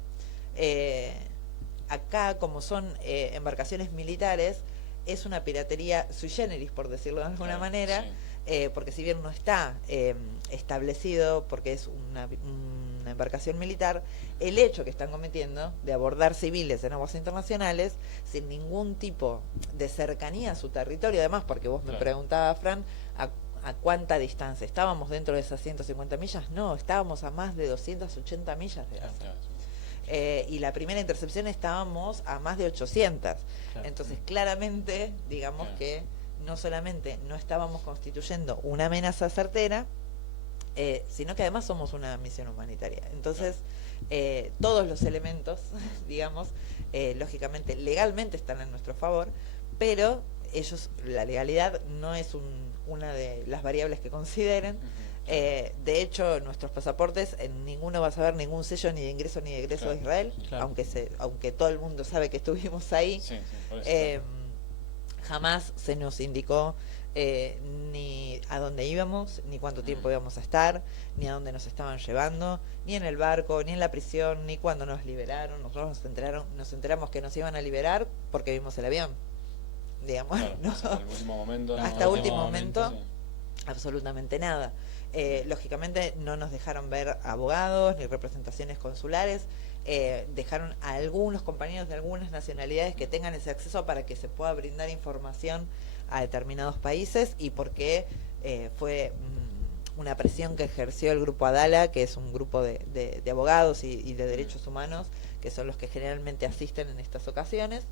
Acá, como son embarcaciones militares, es una piratería sui generis, por decirlo de alguna manera, porque si bien no está establecido, porque es una embarcación militar, el hecho que están cometiendo de abordar civiles en aguas internacionales sin ningún tipo de cercanía a su territorio, además, porque vos me preguntabas, Fran, ¿a cuánta distancia? ¿Estábamos dentro de esas 150 millas? No, estábamos a más de 280 millas de Gaza. Y la primera intercepción estábamos a más de 800. Entonces, claramente, digamos que no solamente no estábamos constituyendo una amenaza certera, sino que además somos una misión humanitaria. Entonces, todos los elementos, digamos, lógicamente, legalmente están en nuestro favor, pero la legalidad no es una de las variables que consideren. De hecho, nuestros pasaportes, en ninguno vas a ver ningún sello ni de ingreso ni de egreso de Israel, aunque todo el mundo sabe que estuvimos ahí. Jamás se nos indicó ni a dónde íbamos, ni cuánto tiempo íbamos a estar, ni a dónde nos estaban llevando, ni en el barco, ni en la prisión, ni cuando nos liberaron. Nosotros nos enteramos que nos iban a liberar porque vimos el avión, digamos, ¿no? Hasta el último momento, hasta último momento, absolutamente nada. Lógicamente no nos dejaron ver abogados ni representaciones consulares. Dejaron a algunos compañeros de algunas nacionalidades que tengan ese acceso para que se pueda brindar información a determinados países, y porque fue una presión que ejerció el grupo Adala, que es un grupo de abogados y de derechos humanos, que son los que generalmente asisten en estas ocasiones.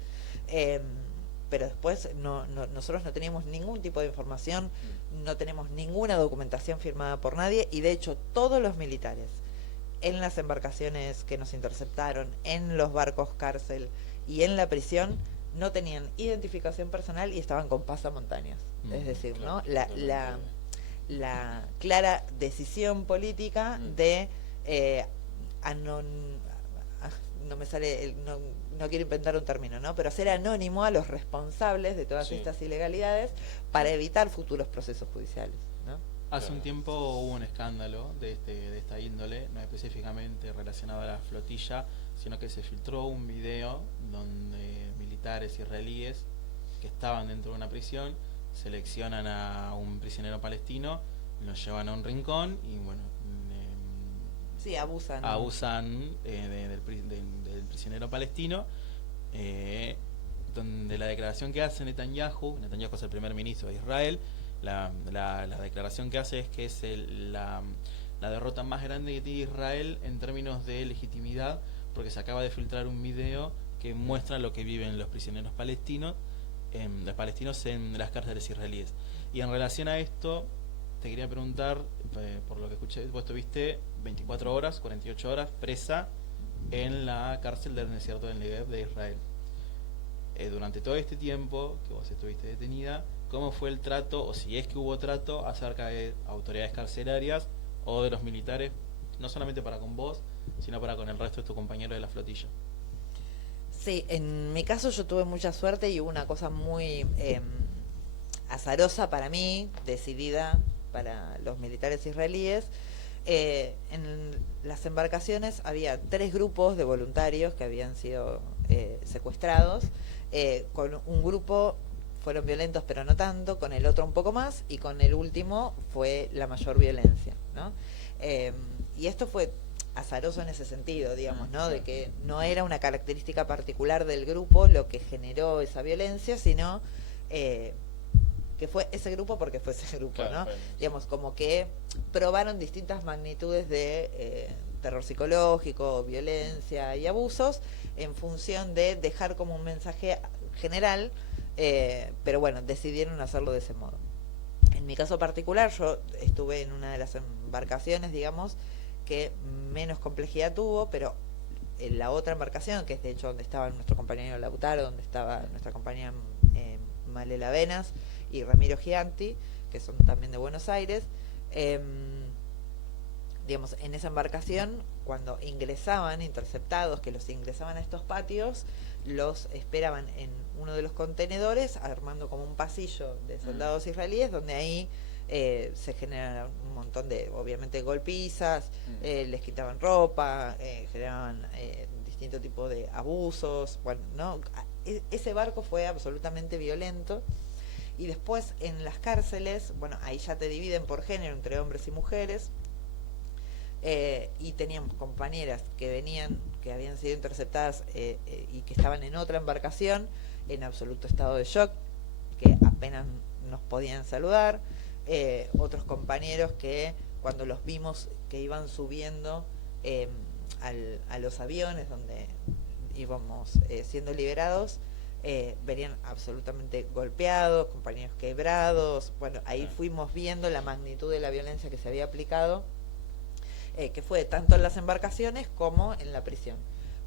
Pero después nosotros no teníamos ningún tipo de información, no tenemos ninguna documentación firmada por nadie, y de hecho todos los militares en las embarcaciones que nos interceptaron, en los barcos cárcel y en la prisión, no tenían identificación personal y estaban con pasamontañas. Es decir, ¿no? La clara decisión política de no me sale, no quiero inventar un término, ¿no? Pero hacer anónimo a los responsables de todas estas ilegalidades para evitar futuros procesos judiciales, ¿no? Hace un tiempo hubo un escándalo de esta índole, no específicamente relacionado a la flotilla, sino que se filtró un video donde militares israelíes que estaban dentro de una prisión seleccionan a un prisionero palestino, lo llevan a un rincón y bueno, abusan del prisionero palestino, donde la declaración que hace Netanyahu es el primer ministro de Israel, la declaración que hace es que es la derrota más grande que tiene Israel en términos de legitimidad, porque se acaba de filtrar un video que muestra lo que viven los prisioneros palestinos en las cárceles israelíes. Y en relación a esto, te quería preguntar, por lo que escuché, vos estuviste 24 horas, 48 horas presa en la cárcel del desierto del Negev de Israel. Durante todo este tiempo que vos estuviste detenida, ¿cómo fue el trato, o si es que hubo trato, acerca de autoridades carcelarias o de los militares, no solamente para con vos, sino para con el resto de tus compañeros de la flotilla? Sí, en mi caso yo tuve mucha suerte y hubo una cosa muy azarosa para mí, decidida para los militares israelíes. En las embarcaciones había 3 grupos de voluntarios que habían sido secuestrados. Con un grupo fueron violentos pero no tanto, con el otro un poco más, y con el último fue la mayor violencia, ¿no? Y esto fue azaroso en ese sentido, digamos, ¿no? De que no era una característica particular del grupo lo que generó esa violencia, sino que fue ese grupo porque fue ese grupo, claro, ¿no? Claro. Digamos, como que probaron distintas magnitudes de terror psicológico, violencia y abusos en función de dejar como un mensaje general, pero bueno, decidieron hacerlo de ese modo. En mi caso particular, yo estuve en una de las embarcaciones, digamos, que menos complejidad tuvo, pero en la otra embarcación, que es de hecho donde estaba nuestro compañero Lautaro, donde estaba nuestra compañera Malela Venas y Ramiro Gianti, que son también de Buenos Aires, digamos, en esa embarcación, cuando ingresaban interceptados, que los ingresaban a estos patios, los esperaban en uno de los contenedores, armando como un pasillo de soldados israelíes, donde ahí se generan un montón de, obviamente, golpizas, les quitaban ropa, generaban distinto tipo de abusos. Bueno, ¿no? Ese barco fue absolutamente violento. Y después en las cárceles, bueno, ahí ya te dividen por género entre hombres y mujeres. Y teníamos compañeras que venían, que habían sido interceptadas y que estaban en otra embarcación en absoluto estado de shock, que apenas nos podían saludar. Otros compañeros que cuando los vimos que iban subiendo a los aviones donde íbamos siendo liberados, venían absolutamente golpeados, compañeros quebrados. Bueno, ahí fuimos viendo la magnitud de la violencia que se había aplicado, que fue tanto en las embarcaciones como en la prisión,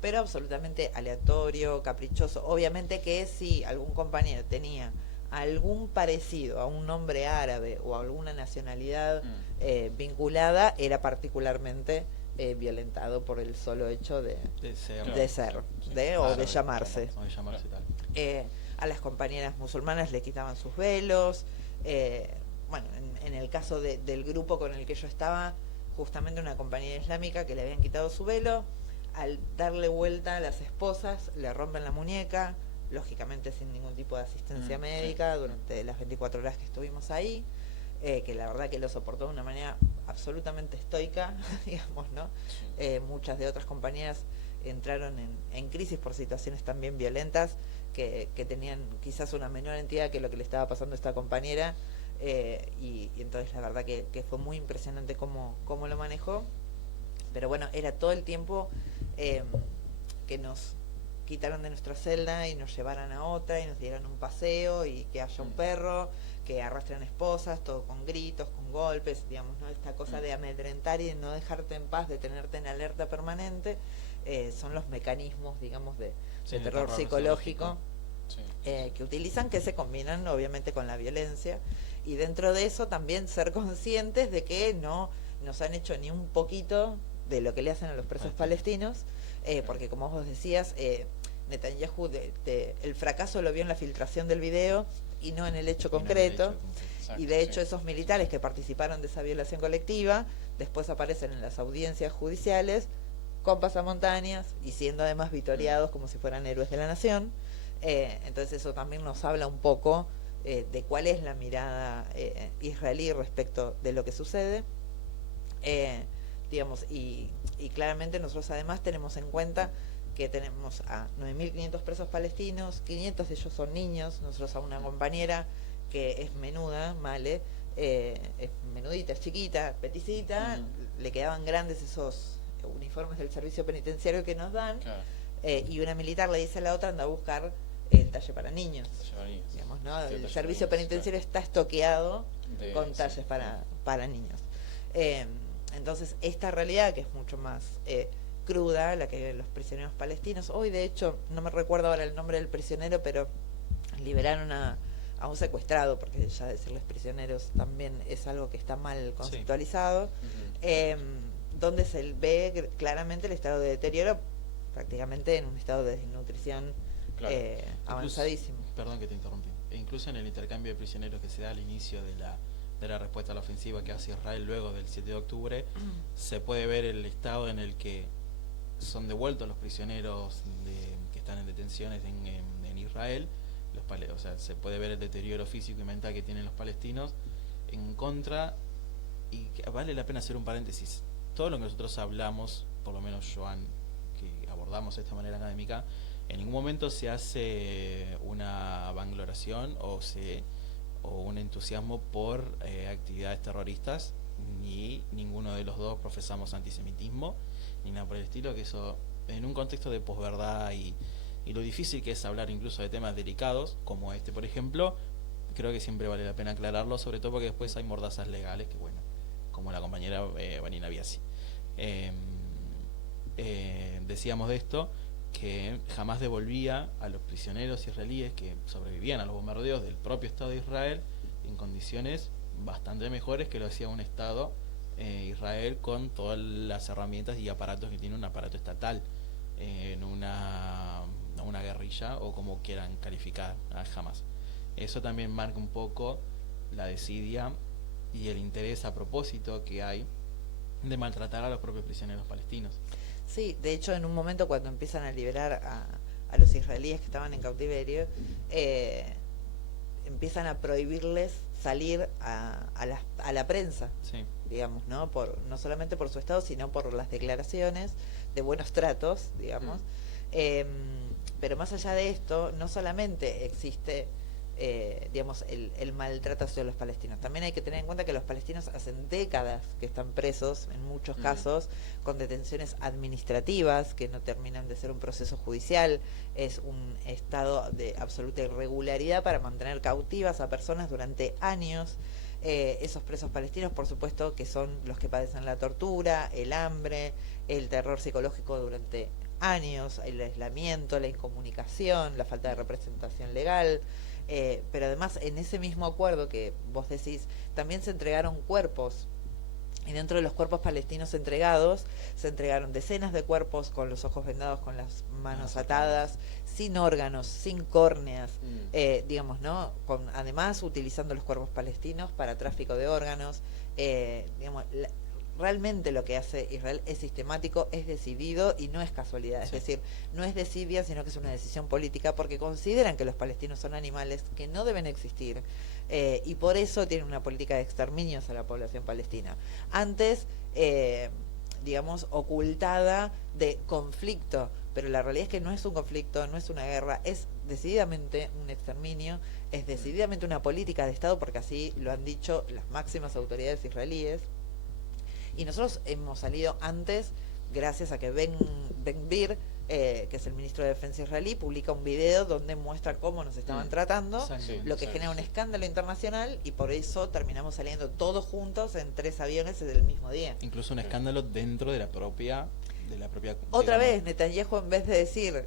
pero absolutamente aleatorio, caprichoso. Obviamente que si algún compañero tenía algún parecido a un nombre árabe o a alguna nacionalidad vinculada, era particularmente violentado por el solo hecho de ser, o de llamarse. A las compañeras musulmanas le quitaban sus velos. Bueno, en el caso del grupo con el que yo estaba, justamente una compañera islámica que le habían quitado su velo, al darle vuelta a las esposas le rompen la muñeca, lógicamente sin ningún tipo de asistencia médica, durante las 24 horas que estuvimos ahí, que la verdad que lo soportó de una manera absolutamente estoica, digamos, ¿no? Muchas de otras compañeras entraron en crisis por situaciones también violentas, que tenían quizás una menor entidad que lo que le estaba pasando a esta compañera, y entonces la verdad que fue muy impresionante cómo lo manejó. Pero bueno, era todo el tiempo que nos quitaron de nuestra celda y nos llevaran a otra y nos dieran un paseo y que haya un perro, que arrastren esposas, todo con gritos, con golpes, digamos, ¿no? Esta cosa de amedrentar y de no dejarte en paz, de tenerte en alerta permanente, son los mecanismos, digamos, de terror psicológico que utilizan, que se combinan obviamente con la violencia. Y dentro de eso también ser conscientes de que no nos han hecho ni un poquito de lo que le hacen a los presos palestinos, porque como vos decías, Netanyahu el fracaso lo vio en la filtración del video y no en el hecho concreto. Y de hecho esos militares que participaron de esa violación colectiva después aparecen en las audiencias judiciales con pasamontañas y siendo además vitoreados como si fueran héroes de la nación. Entonces eso también nos habla un poco de cuál es la mirada israelí respecto de lo que sucede, digamos, y claramente nosotros además tenemos en cuenta que tenemos a 9.500 presos palestinos, 500 de ellos son niños. Nosotros a una compañera que es menuda, Male, es menudita, es chiquita, peticita, le quedaban grandes esos uniformes del servicio penitenciario que nos dan, Claro. Y una militar le dice a la otra, anda a buscar el talle para niños. Talle para niños. Digamos, ¿no? Sí, El talle servicio para niños, penitenciario está estoqueado De- con sí. talles para niños. Entonces, esta realidad, que es mucho más cruda, la que viven los prisioneros palestinos. Hoy, de hecho, no me recuerdo ahora el nombre del prisionero, pero liberaron a un secuestrado, porque ya decirles prisioneros también es algo que está mal conceptualizado, donde se ve claramente el estado de deterioro, prácticamente en un estado de desnutrición Claro. avanzadísimo. Perdón que te interrumpí. E incluso en el intercambio de prisioneros que se da al inicio de la respuesta a la ofensiva que hace Israel luego del 7 de octubre, se puede ver el estado en el que son devueltos los prisioneros que están en detenciones en Israel. O sea, se puede ver el deterioro físico y mental que tienen los palestinos en contra. Y vale la pena hacer un paréntesis. Todo lo que nosotros hablamos, por lo menos Joan, que abordamos de esta manera académica, en ningún momento se hace una vangloración o un entusiasmo por actividades terroristas, ni ninguno de los dos profesamos antisemitismo ni nada por el estilo, que eso en un contexto de posverdad y lo difícil que es hablar incluso de temas delicados como este, por ejemplo, creo que siempre vale la pena aclararlo, sobre todo porque después hay mordazas legales que, bueno, como la compañera Vanina Biasi. Decíamos de esto, que jamás devolvía a los prisioneros israelíes que sobrevivían a los bombardeos del propio Estado de Israel en condiciones bastante mejores que lo hacía un Estado Israel, con todas las herramientas y aparatos que tiene un aparato estatal en una guerrilla, o como quieran calificar a Hamas. Eso también marca un poco la desidia y el interés a propósito que hay de maltratar a los propios prisioneros palestinos. Sí, de hecho, en un momento cuando empiezan a liberar a los israelíes que estaban en cautiverio, empiezan a prohibirles salir a la prensa, Sí. digamos, ¿no? No solamente por su estado, sino por las declaraciones de buenos tratos, digamos. Pero más allá de esto, no solamente existe digamos, el maltrato hacia los palestinos. También hay que tener en cuenta que los palestinos hacen décadas que están presos, en muchos casos, con detenciones administrativas que no terminan de ser un proceso judicial. Es un estado de absoluta irregularidad para mantener cautivas a personas durante años. Esos presos palestinos, por supuesto, que son los que padecen la tortura, el hambre, el terror psicológico durante años, el aislamiento, la incomunicación, la falta de representación legal. Pero además, en ese mismo acuerdo que vos decís, también se entregaron cuerpos, y dentro de los cuerpos palestinos entregados, se entregaron decenas de cuerpos con los ojos vendados, con las manos atadas, sin órganos, sin córneas, digamos, ¿no? Además, utilizando los cuerpos palestinos para tráfico de órganos. Digamos, realmente lo que hace Israel es sistemático, es decidido y no es casualidad. Es decir, no es desidia, sino que es una decisión política, porque consideran que los palestinos son animales que no deben existir, y por eso tienen una política de exterminios a la población palestina. Antes, digamos, ocultada de conflicto, pero la realidad es que no es un conflicto, no es una guerra, es decididamente un exterminio, es decididamente una política de Estado, porque así lo han dicho las máximas autoridades israelíes. Y nosotros hemos salido antes, gracias a que Ben Gvir, que es el ministro de Defensa israelí, publica un video donde muestra cómo nos estaban tratando, lo que genera un escándalo internacional, y por eso terminamos saliendo todos juntos en 3 aviones el mismo día. Incluso un escándalo dentro de la propia Otra digamos, vez, Netanyahu, en vez de decir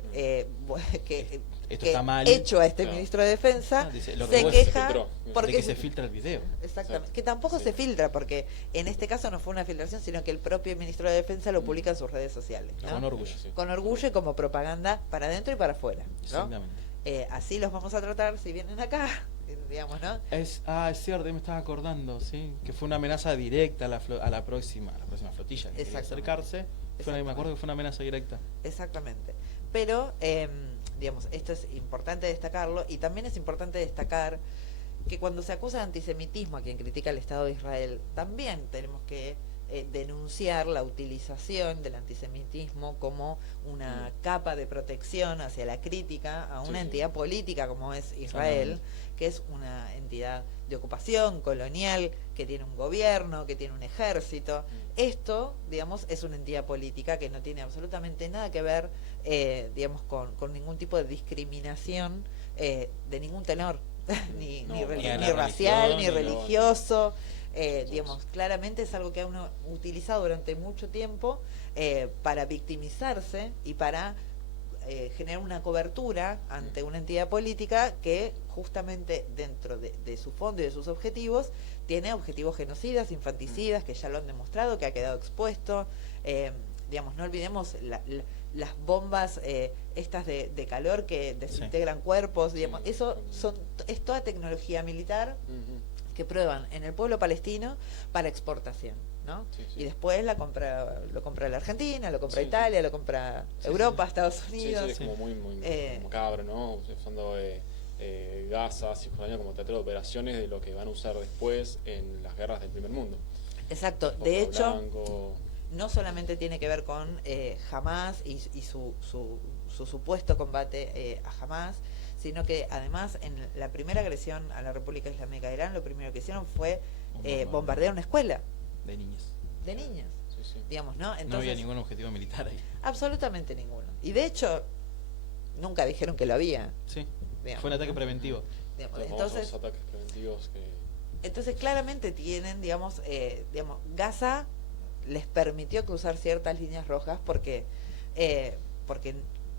que está mal, hecho a este ministro de Defensa, dice, lo se que queja porque que se filtra el video. Exactamente, que tampoco se filtra, porque en este caso no fue una filtración, sino que el propio ministro de Defensa lo publica en sus redes sociales, ¿no? Con orgullo. Con orgullo y como propaganda para adentro y para afuera, ¿no? Exactamente. Así los vamos a tratar si vienen acá, digamos, ¿no? Es cierto, me estaba acordando, sí, que fue una amenaza directa a la próxima flotilla que quería acercarse. Me acuerdo que fue una amenaza directa. Exactamente. Pero, digamos, esto es importante destacarlo, y también es importante destacar que cuando se acusa de antisemitismo a quien critica el Estado de Israel, también tenemos que denunciar la utilización del antisemitismo como una capa de protección hacia la crítica a una entidad política como es Israel, que es una entidad de ocupación colonial, que tiene un gobierno, que tiene un ejército. Esto, digamos, es una entidad política que no tiene absolutamente nada que ver, digamos, con ningún tipo de discriminación de ningún tenor, ni racial, ni religioso. Digamos, claramente es algo que han utilizado durante mucho tiempo para victimizarse y para generar una cobertura ante una entidad política que justamente dentro de su fondo y de sus objetivos tiene objetivos genocidas, infanticidas, que ya lo han demostrado, que ha quedado expuesto. Digamos, no olvidemos las bombas estas de calor que desintegran cuerpos, digamos, eso es toda tecnología militar que prueban en el pueblo palestino para exportación, ¿no? Y después lo compra la Argentina, lo compra Italia, lo compra Europa, Estados Unidos. Es como muy macabro, ¿no? Usando Gaza, Cisjordania como teatro de operaciones de lo que van a usar después en las guerras del primer mundo. Exacto. De hecho, no solamente tiene que ver con Hamas y su supuesto combate a Hamas, sino que además en la primera agresión a la República Islámica de Irán, lo primero que hicieron fue bombardear una escuela de niños. De niños, digamos, ¿no? Entonces, no había ningún objetivo militar ahí. Absolutamente ninguno. Y de hecho, nunca dijeron que lo había. Sí, digamos, fue un ataque preventivo. Digamos, entonces, ataques preventivos entonces claramente tienen, digamos, Gaza les permitió cruzar ciertas líneas rojas porque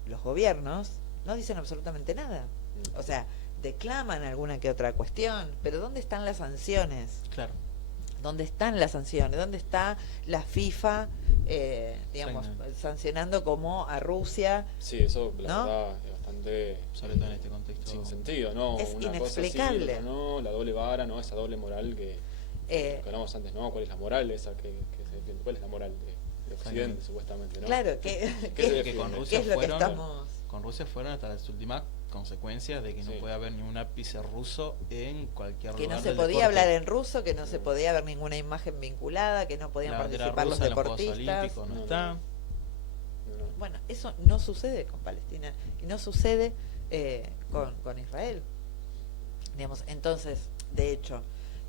los gobiernos no dicen absolutamente nada. O sea, declaman alguna que otra cuestión, pero ¿dónde están las sanciones? Claro. ¿Dónde están las sanciones? ¿Dónde está la FIFA, digamos, sancionando como a Rusia? Sí, eso la verdad es bastante... Sobre todo en este contexto. Sin sentido, ¿no? Es una inexplicable. Cosa así, no, la doble vara, ¿no? Esa doble moral que hablamos antes, ¿no? ¿Cuál es la moral esa que se defiende? ¿Cuál es la moral de Occidente, supuestamente, ¿no? Claro, que con Rusia es lo que estamos... Con Rusia fueron hasta las últimas consecuencias de que no puede haber ni un ápice ruso en cualquier lugar. Que no se podía hablar en ruso, que no se podía ver ninguna imagen vinculada, que no podían participar los deportistas. No está. Bueno, eso no sucede con Palestina y no sucede con Israel. Digamos, entonces, de hecho,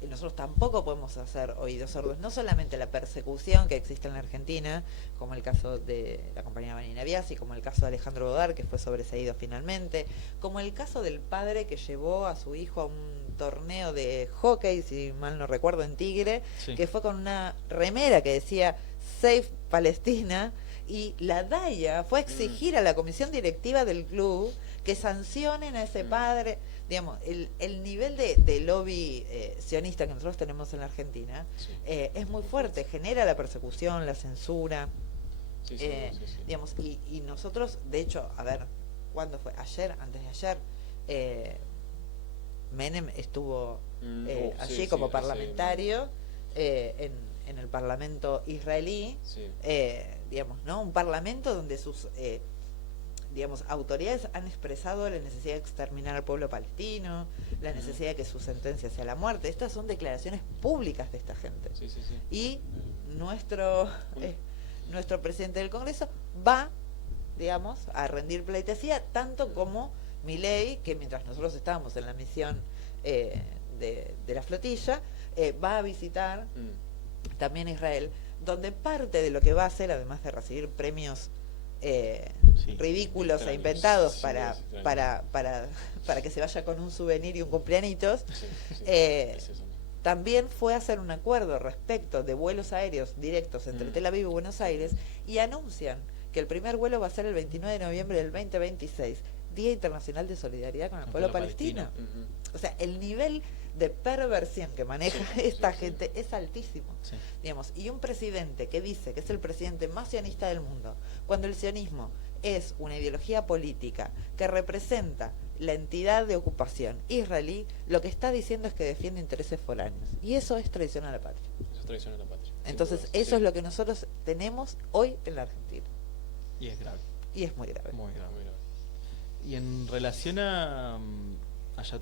nosotros tampoco podemos hacer oídos sordos, no solamente la persecución que existe en la Argentina, como el caso de la compañera Vanina Biasi, como el caso de Alejandro Bodar, que fue sobreseído finalmente, como el caso del padre que llevó a su hijo a un torneo de hockey, si mal no recuerdo, en Tigre, que fue con una remera que decía Save Palestina, y la DAIA fue a exigir a la comisión directiva del club que sancionen a ese padre. Digamos, el nivel de lobby sionista que nosotros tenemos en la Argentina es muy fuerte, genera la persecución, la censura. Digamos, y nosotros, de hecho, a ver, ¿cuándo fue? Ayer, antes de ayer, Menem estuvo allí como parlamentario en el parlamento israelí, digamos, ¿no? Un parlamento donde sus digamos, autoridades han expresado la necesidad de exterminar al pueblo palestino, la necesidad de que su sentencia sea la muerte. Estas son declaraciones públicas de esta gente. Y nuestro presidente del Congreso va, digamos, a rendir pleitesía, tanto como Milei, que mientras nosotros estábamos en la misión de la flotilla, va a visitar también Israel, donde parte de lo que va a hacer, además de recibir premios ridículos e inventados para que se vaya con un souvenir y un cumpleañitos, también fue a hacer un acuerdo respecto de vuelos aéreos directos entre Tel Aviv y Buenos Aires, y anuncian que el primer vuelo va a ser el 29 de noviembre del 2026, Día Internacional de Solidaridad con el pueblo palestino. O sea, el nivel de perversión que maneja esta gente es altísimo. Digamos, y un presidente que dice que es el presidente más sionista del mundo, cuando el sionismo es una ideología política que representa la entidad de ocupación israelí, lo que está diciendo es que defiende intereses foráneos. Y eso es traición a la patria. Eso es traición a la patria. Entonces, eso es lo que nosotros tenemos hoy en la Argentina. Y es grave. Y es muy grave. Muy grave. Y en relación a allá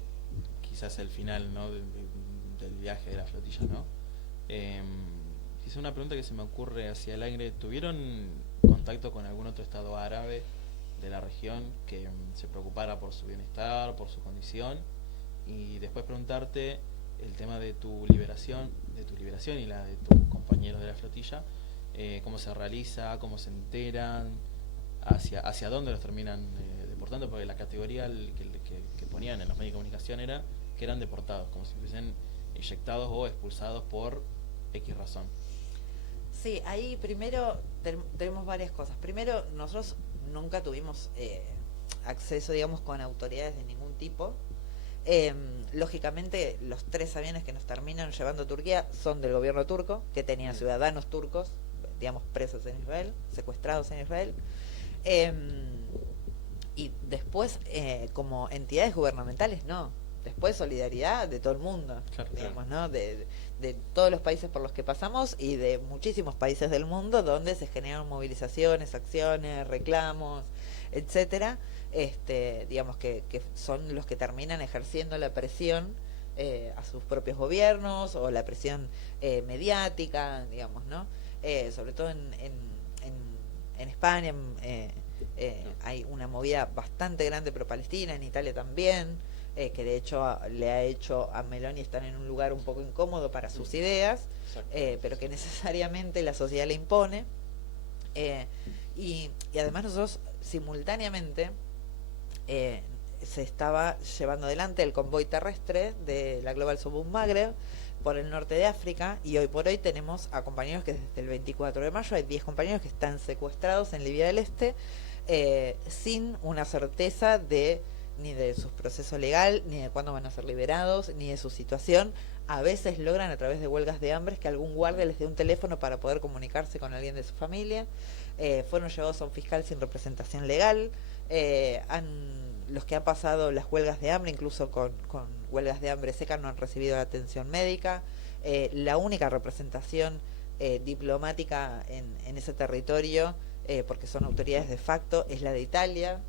quizás el final, ¿no? del viaje de la flotilla, ¿no? Quizá una pregunta que se me ocurre hacia el aire. ¿Tuvieron contacto con algún otro estado árabe de la región que se preocupara por su bienestar, por su condición? Y después preguntarte el tema de tu liberación y la de tus compañeros de la flotilla, cómo se realiza, cómo se enteran, hacia dónde los terminan deportando, porque la categoría que ponían en los medios de comunicación era que eran deportados, como si fuesen eyectados o expulsados por X razón. Sí, ahí primero tenemos varias cosas. Primero, nosotros nunca tuvimos acceso, digamos, con autoridades de ningún tipo. Lógicamente, los 3 aviones que nos terminan llevando a Turquía son del gobierno turco, que tenía ciudadanos turcos, digamos, presos en Israel, secuestrados en Israel. Y después, como entidades gubernamentales, no. Después, solidaridad de todo el mundo, claro, digamos, ¿no? De todos los países por los que pasamos y de muchísimos países del mundo donde se generan movilizaciones, acciones, reclamos, etcétera. Digamos que son los que terminan ejerciendo la presión a sus propios gobiernos o la presión mediática, digamos, ¿no? Sobre todo en España hay una movida bastante grande pro-palestina, en Italia también, que de hecho le ha hecho a Meloni estar en un lugar un poco incómodo para sus ideas, pero que necesariamente la sociedad le impone. Y además nosotros simultáneamente se estaba llevando adelante el convoy terrestre de la Global Summit Maghreb por el norte de África, y hoy por hoy tenemos a compañeros que desde el 24 de mayo hay 10 compañeros que están secuestrados en Libia del Este, sin una certeza ni de su proceso legal, ni de cuándo van a ser liberados, ni de su situación. A veces logran a través de huelgas de hambre que algún guardia les dé un teléfono para poder comunicarse con alguien de su familia. Fueron llevados a un fiscal sin representación legal. Los que han pasado las huelgas de hambre, incluso con huelgas de hambre secas, no han recibido la atención médica. La única representación diplomática en ese territorio, porque son autoridades de facto, es la de Italia.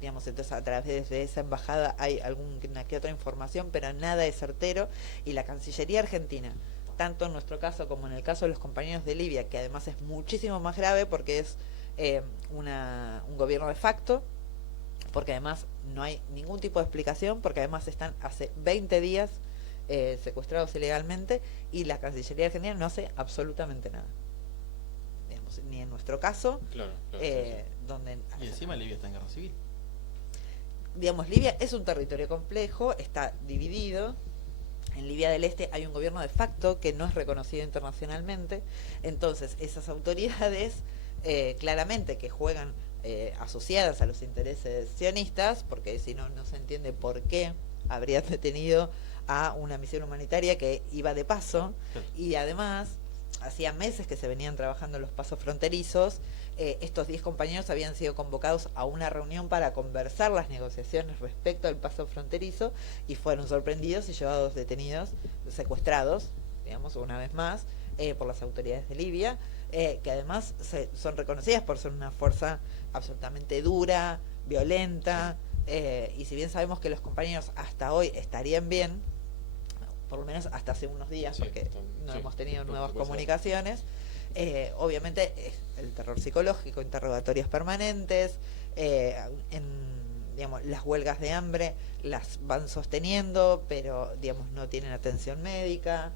Digamos, entonces a través de esa embajada hay alguna que otra información, pero nada es certero. Y la Cancillería Argentina, tanto en nuestro caso como en el caso de los compañeros de Libia, que además es muchísimo más grave porque es un gobierno de facto, porque además no hay ningún tipo de explicación, porque además están hace 20 días secuestrados ilegalmente, y la Cancillería Argentina no hace absolutamente nada, digamos, ni en nuestro caso, claro, donde y encima Libia está en guerra civil. Digamos, Libia es un territorio complejo, está dividido. En Libia del Este hay un gobierno de facto que no es reconocido internacionalmente. Entonces, esas autoridades claramente que juegan asociadas a los intereses sionistas, porque si no, no se entiende por qué habrían detenido a una misión humanitaria que iba de paso. Y además, hacía meses que se venían trabajando los pasos fronterizos. Estos 10 compañeros habían sido convocados a una reunión para conversar las negociaciones respecto al paso fronterizo, y fueron sorprendidos y llevados detenidos, secuestrados, digamos, una vez más, por las autoridades de Libia, que además son reconocidas por ser una fuerza absolutamente dura, violenta, y si bien sabemos que los compañeros hasta hoy estarían bien, por lo menos hasta hace unos días, porque no hemos tenido nuevas comunicaciones, obviamente el terror psicológico, interrogatorios permanentes, digamos, las huelgas de hambre las van sosteniendo, pero digamos no tienen atención médica,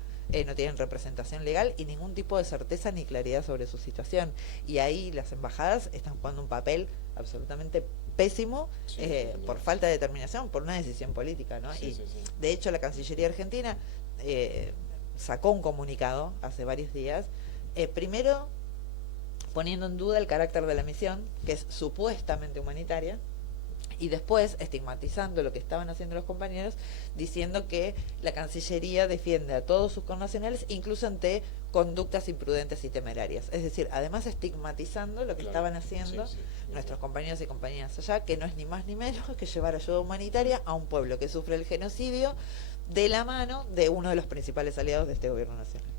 no tienen representación legal y ningún tipo de certeza ni claridad sobre su situación. Y ahí las embajadas están jugando un papel absolutamente pésimo, por falta de determinación, por una decisión política, ¿no? De hecho, la Cancillería Argentina sacó un comunicado hace varios días, primero poniendo en duda el carácter de la misión, que es supuestamente humanitaria, y después estigmatizando lo que estaban haciendo los compañeros, diciendo que la Cancillería defiende a todos sus connacionales, incluso ante conductas imprudentes y temerarias. Es decir, además estigmatizando lo que estaban haciendo nuestros compañeros y compañeras allá, que no es ni más ni menos que llevar ayuda humanitaria a un pueblo que sufre el genocidio de la mano de uno de los principales aliados de este gobierno nacional.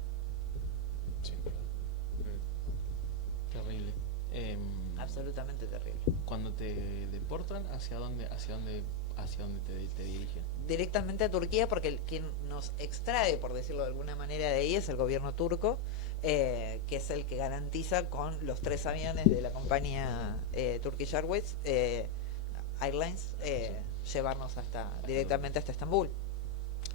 Terrible. Absolutamente terrible. Cuando te deportan, ¿hacia dónde te dirigen? Directamente a Turquía, porque quien nos extrae, por decirlo de alguna manera, de ahí es el gobierno turco. que es el que garantiza con los 3 aviones de la compañía Turkish Airlines llevarnos directamente hasta Estambul,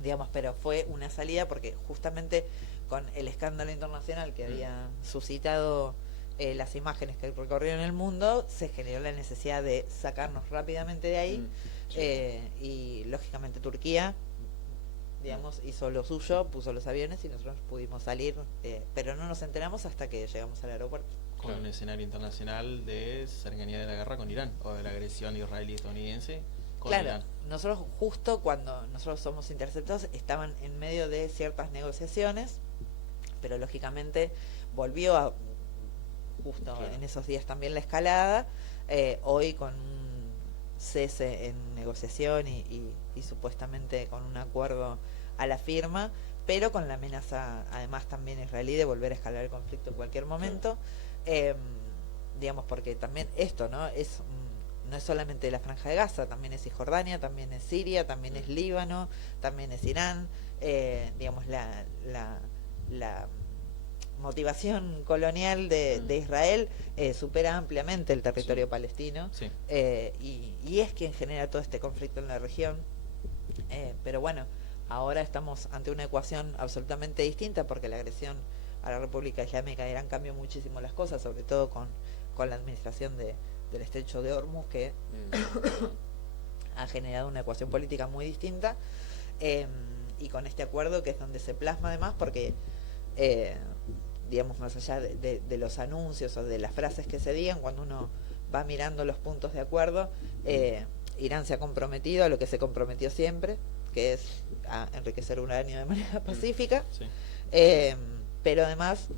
digamos. Pero fue una salida porque justamente con el escándalo internacional que había suscitado las imágenes que recorrieron el mundo, se generó la necesidad de sacarnos rápidamente de ahí. Y lógicamente Turquía, digamos, hizo lo suyo, puso los aviones y nosotros pudimos salir, pero no nos enteramos hasta que llegamos al aeropuerto. Con un escenario internacional de cercanía de la guerra con Irán, o de la agresión israelí-estadounidense con Irán. Nosotros justo cuando nosotros somos interceptados estaban en medio de ciertas negociaciones, pero lógicamente volvió justo en esos días también la escalada, hoy con un cese en negociación y supuestamente con un acuerdo a la firma, pero con la amenaza además también israelí de volver a escalar el conflicto en cualquier momento. Digamos, porque también esto no es solamente la Franja de Gaza, también es Cisjordania, también es Siria, también es Líbano, también es Irán. Digamos, la motivación colonial de Israel supera ampliamente el territorio palestino, y es quien genera todo este conflicto en la región. Pero bueno, ahora estamos ante una ecuación absolutamente distinta, porque la agresión a la República Islámica de Irán cambió muchísimo las cosas, sobre todo con la administración del estrecho de Hormuz, que ha generado una ecuación política muy distinta, y con este acuerdo que es donde se plasma además, porque digamos, más allá de los anuncios o de las frases que se digan, cuando uno va mirando los puntos de acuerdo, Irán se ha comprometido a lo que se comprometió siempre, que es a enriquecer uranio de manera pacífica, pero además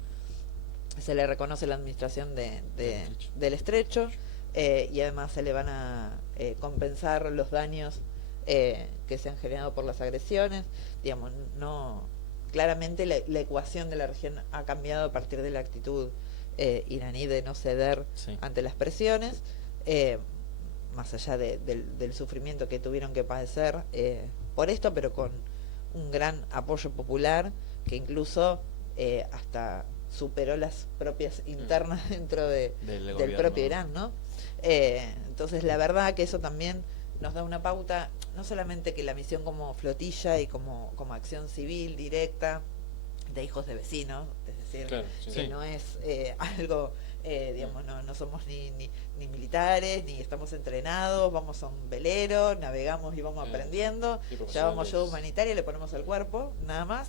se le reconoce la administración del estrecho, y además se le van a compensar los daños que se han generado por las agresiones. Digamos, claramente la ecuación de la región ha cambiado a partir de la actitud iraní de no ceder ante las presiones, más allá del sufrimiento que tuvieron que padecer por esto, pero con un gran apoyo popular que incluso hasta superó las propias internas dentro del propio Irán, ¿no? Entonces la verdad que eso también nos da una pauta, no solamente que la misión como flotilla y como acción civil directa de hijos de vecinos, es decir, que no es algo, digamos, no somos ni militares, ni estamos entrenados, vamos a un velero, navegamos y vamos aprendiendo, llevamos ayuda humanitaria y le ponemos al cuerpo, nada más.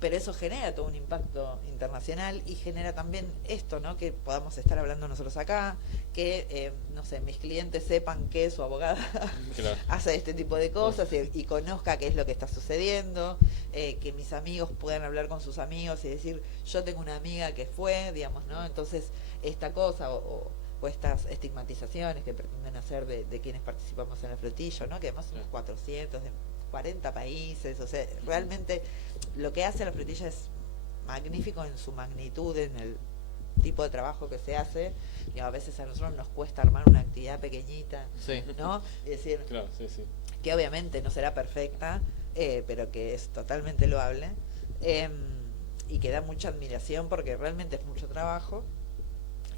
Pero eso genera todo un impacto internacional y genera también esto, ¿no? Que podamos estar hablando nosotros acá, que, no sé, mis clientes sepan que su abogada hace este tipo de cosas y conozca qué es lo que está sucediendo, que mis amigos puedan hablar con sus amigos y decir, yo tengo una amiga que fue, digamos, ¿no? Entonces, esta cosa o estas estigmatizaciones que pretenden hacer de quienes participamos en la flotilla, ¿no? Que además somos 400 de 40 países, o sea, realmente lo que hace la flotilla es magnífico en su magnitud, en el tipo de trabajo que se hace. Y a veces a nosotros nos cuesta armar una actividad pequeñita, ¿no? Es decir, que obviamente no será perfecta, pero que es totalmente loable, y que da mucha admiración porque realmente es mucho trabajo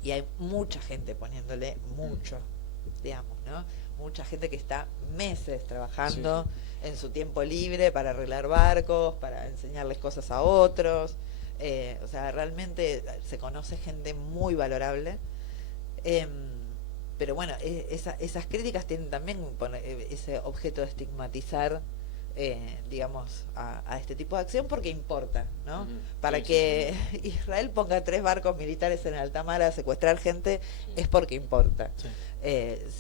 y hay mucha gente poniéndole mucho, digamos, ¿no? Mucha gente que está meses trabajando en su tiempo libre para arreglar barcos, para enseñarles cosas a otros. O sea, realmente se conoce gente muy valorable. Pero bueno, esas críticas tienen también ese objeto de estigmatizar, digamos, a este tipo de acción porque importa, ¿no? Para que Israel ponga 3 barcos militares en alta mar a secuestrar gente es porque importa.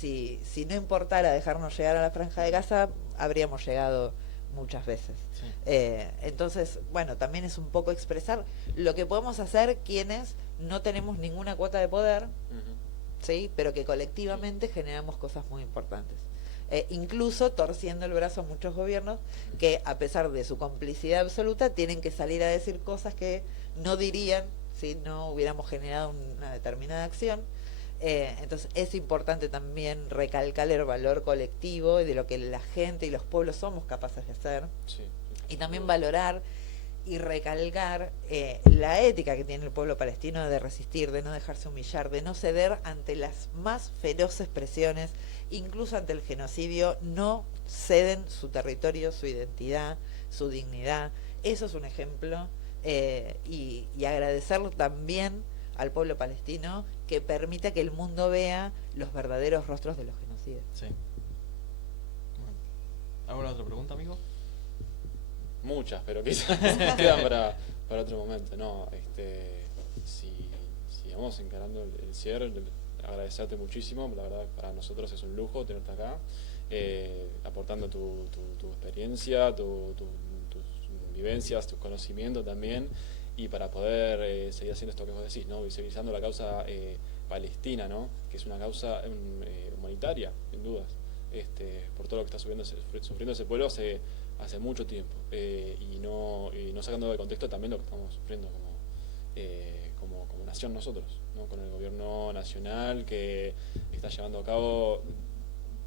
Si no importara dejarnos llegar a la Franja de Gaza, habríamos llegado muchas veces. Entonces, bueno, también es un poco expresar lo que podemos hacer quienes no tenemos ninguna cuota de poder, ¿sí? Pero que colectivamente generamos cosas muy importantes. Incluso torciendo el brazo a muchos gobiernos que, a pesar de su complicidad absoluta, tienen que salir a decir cosas que no dirían si no hubiéramos generado una determinada acción. Entonces es importante también recalcar el valor colectivo y de lo que la gente y los pueblos somos capaces de hacer, y también valorar y recalcar la ética que tiene el pueblo palestino de resistir, de no dejarse humillar, de no ceder ante las más feroces presiones, incluso ante el genocidio, no ceden su territorio, su identidad, su dignidad. Eso es un ejemplo, y agradecerlo también al pueblo palestino que permita que el mundo vea los verdaderos rostros de los genocidas. Sí. Bueno. ¿Alguna otra pregunta, amigo? Muchas, pero quizás quedan para otro momento. No, si vamos encarando el cierre, agradecerte muchísimo. La verdad, para nosotros es un lujo tenerte acá, aportando tu experiencia, tus vivencias, tus conocimientos también, y para poder seguir haciendo esto que vos decís, ¿no? Visibilizando la causa palestina, ¿no? Que es una causa humanitaria, sin dudas, por todo lo que está sufriendo ese pueblo hace mucho tiempo, y no sacando de contexto también lo que estamos sufriendo como nación nosotros, ¿no? Con el gobierno nacional que está llevando a cabo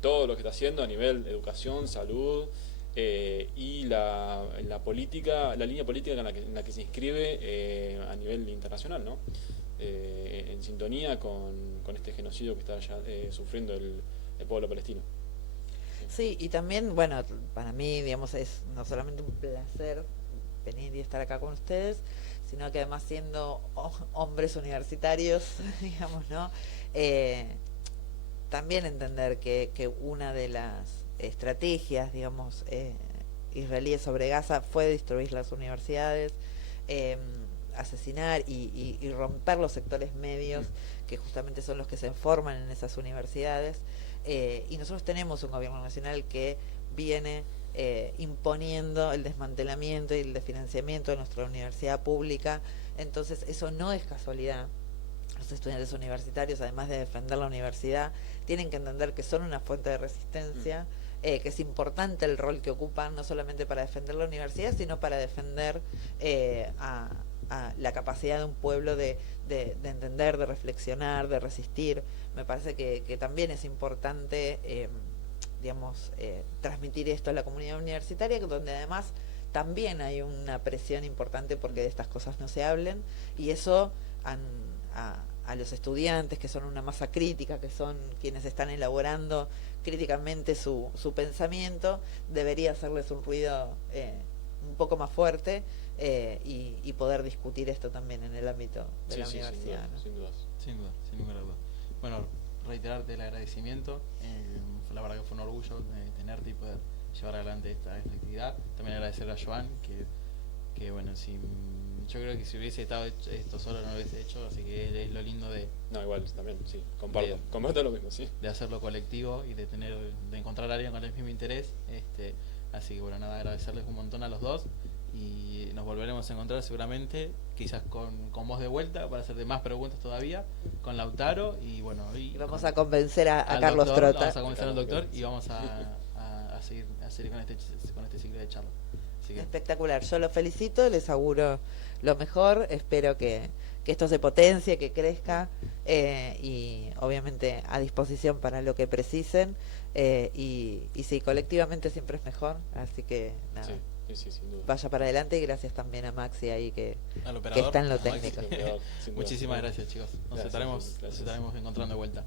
todo lo que está haciendo a nivel de educación, salud, y la línea política en la que se inscribe a nivel internacional, ¿no? En sintonía con este genocidio que está ya sufriendo el pueblo palestino. Sí, y también, bueno, para mí, digamos, es no solamente un placer venir y estar acá con ustedes, sino que además siendo hombres universitarios, digamos, ¿no? También entender que una de las estrategias, digamos, israelíes sobre Gaza fue destruir las universidades, asesinar y romper los sectores medios, que justamente son los que se forman en esas universidades. Y nosotros tenemos un gobierno nacional que viene imponiendo el desmantelamiento y el desfinanciamiento de nuestra universidad pública. Entonces eso no es casualidad. Los estudiantes universitarios, además de defender la universidad, tienen que entender que son una fuente de resistencia, que es importante el rol que ocupan, no solamente para defender la universidad, sino para defender a la capacidad de un pueblo de entender, de reflexionar, de resistir. Me parece que también es importante, digamos, transmitir esto a la comunidad universitaria, donde además también hay una presión importante porque de estas cosas no se hablen, y eso a los estudiantes, que son una masa crítica, que son quienes están elaborando críticamente su pensamiento, debería hacerles un ruido un poco más fuerte, y poder discutir esto también en el ámbito de la universidad, ¿no? Sin dudas. Sin duda, sin ninguna duda. Bueno, reiterarte el agradecimiento. La verdad que fue un orgullo tenerte y poder llevar adelante esta actividad. También agradecerle a Joan, que bueno, yo creo que si hubiese estado esto solo no lo hubiese hecho, así que es lo lindo de... No, igual, también, sí, comparto lo mismo, sí. De hacerlo colectivo y de encontrar a alguien con el mismo interés. Así que bueno, nada, agradecerles un montón a los dos, y nos volveremos a encontrar seguramente, quizás con vos de vuelta para hacerte más preguntas todavía, con Lautaro, y bueno, y vamos a convencer a Carlos Trota. Vamos a convencer al doctor y vamos a seguir con este ciclo de charla. Espectacular, yo los felicito, les auguro lo mejor, espero que esto se potencie, que crezca, y obviamente a disposición para lo que precisen, y sí, colectivamente siempre es mejor, así que nada, sí, sin duda. Vaya para adelante, y gracias también a Maxi ahí que está en lo técnico. Muchísimas gracias, chicos, nos estaremos encontrando de vuelta.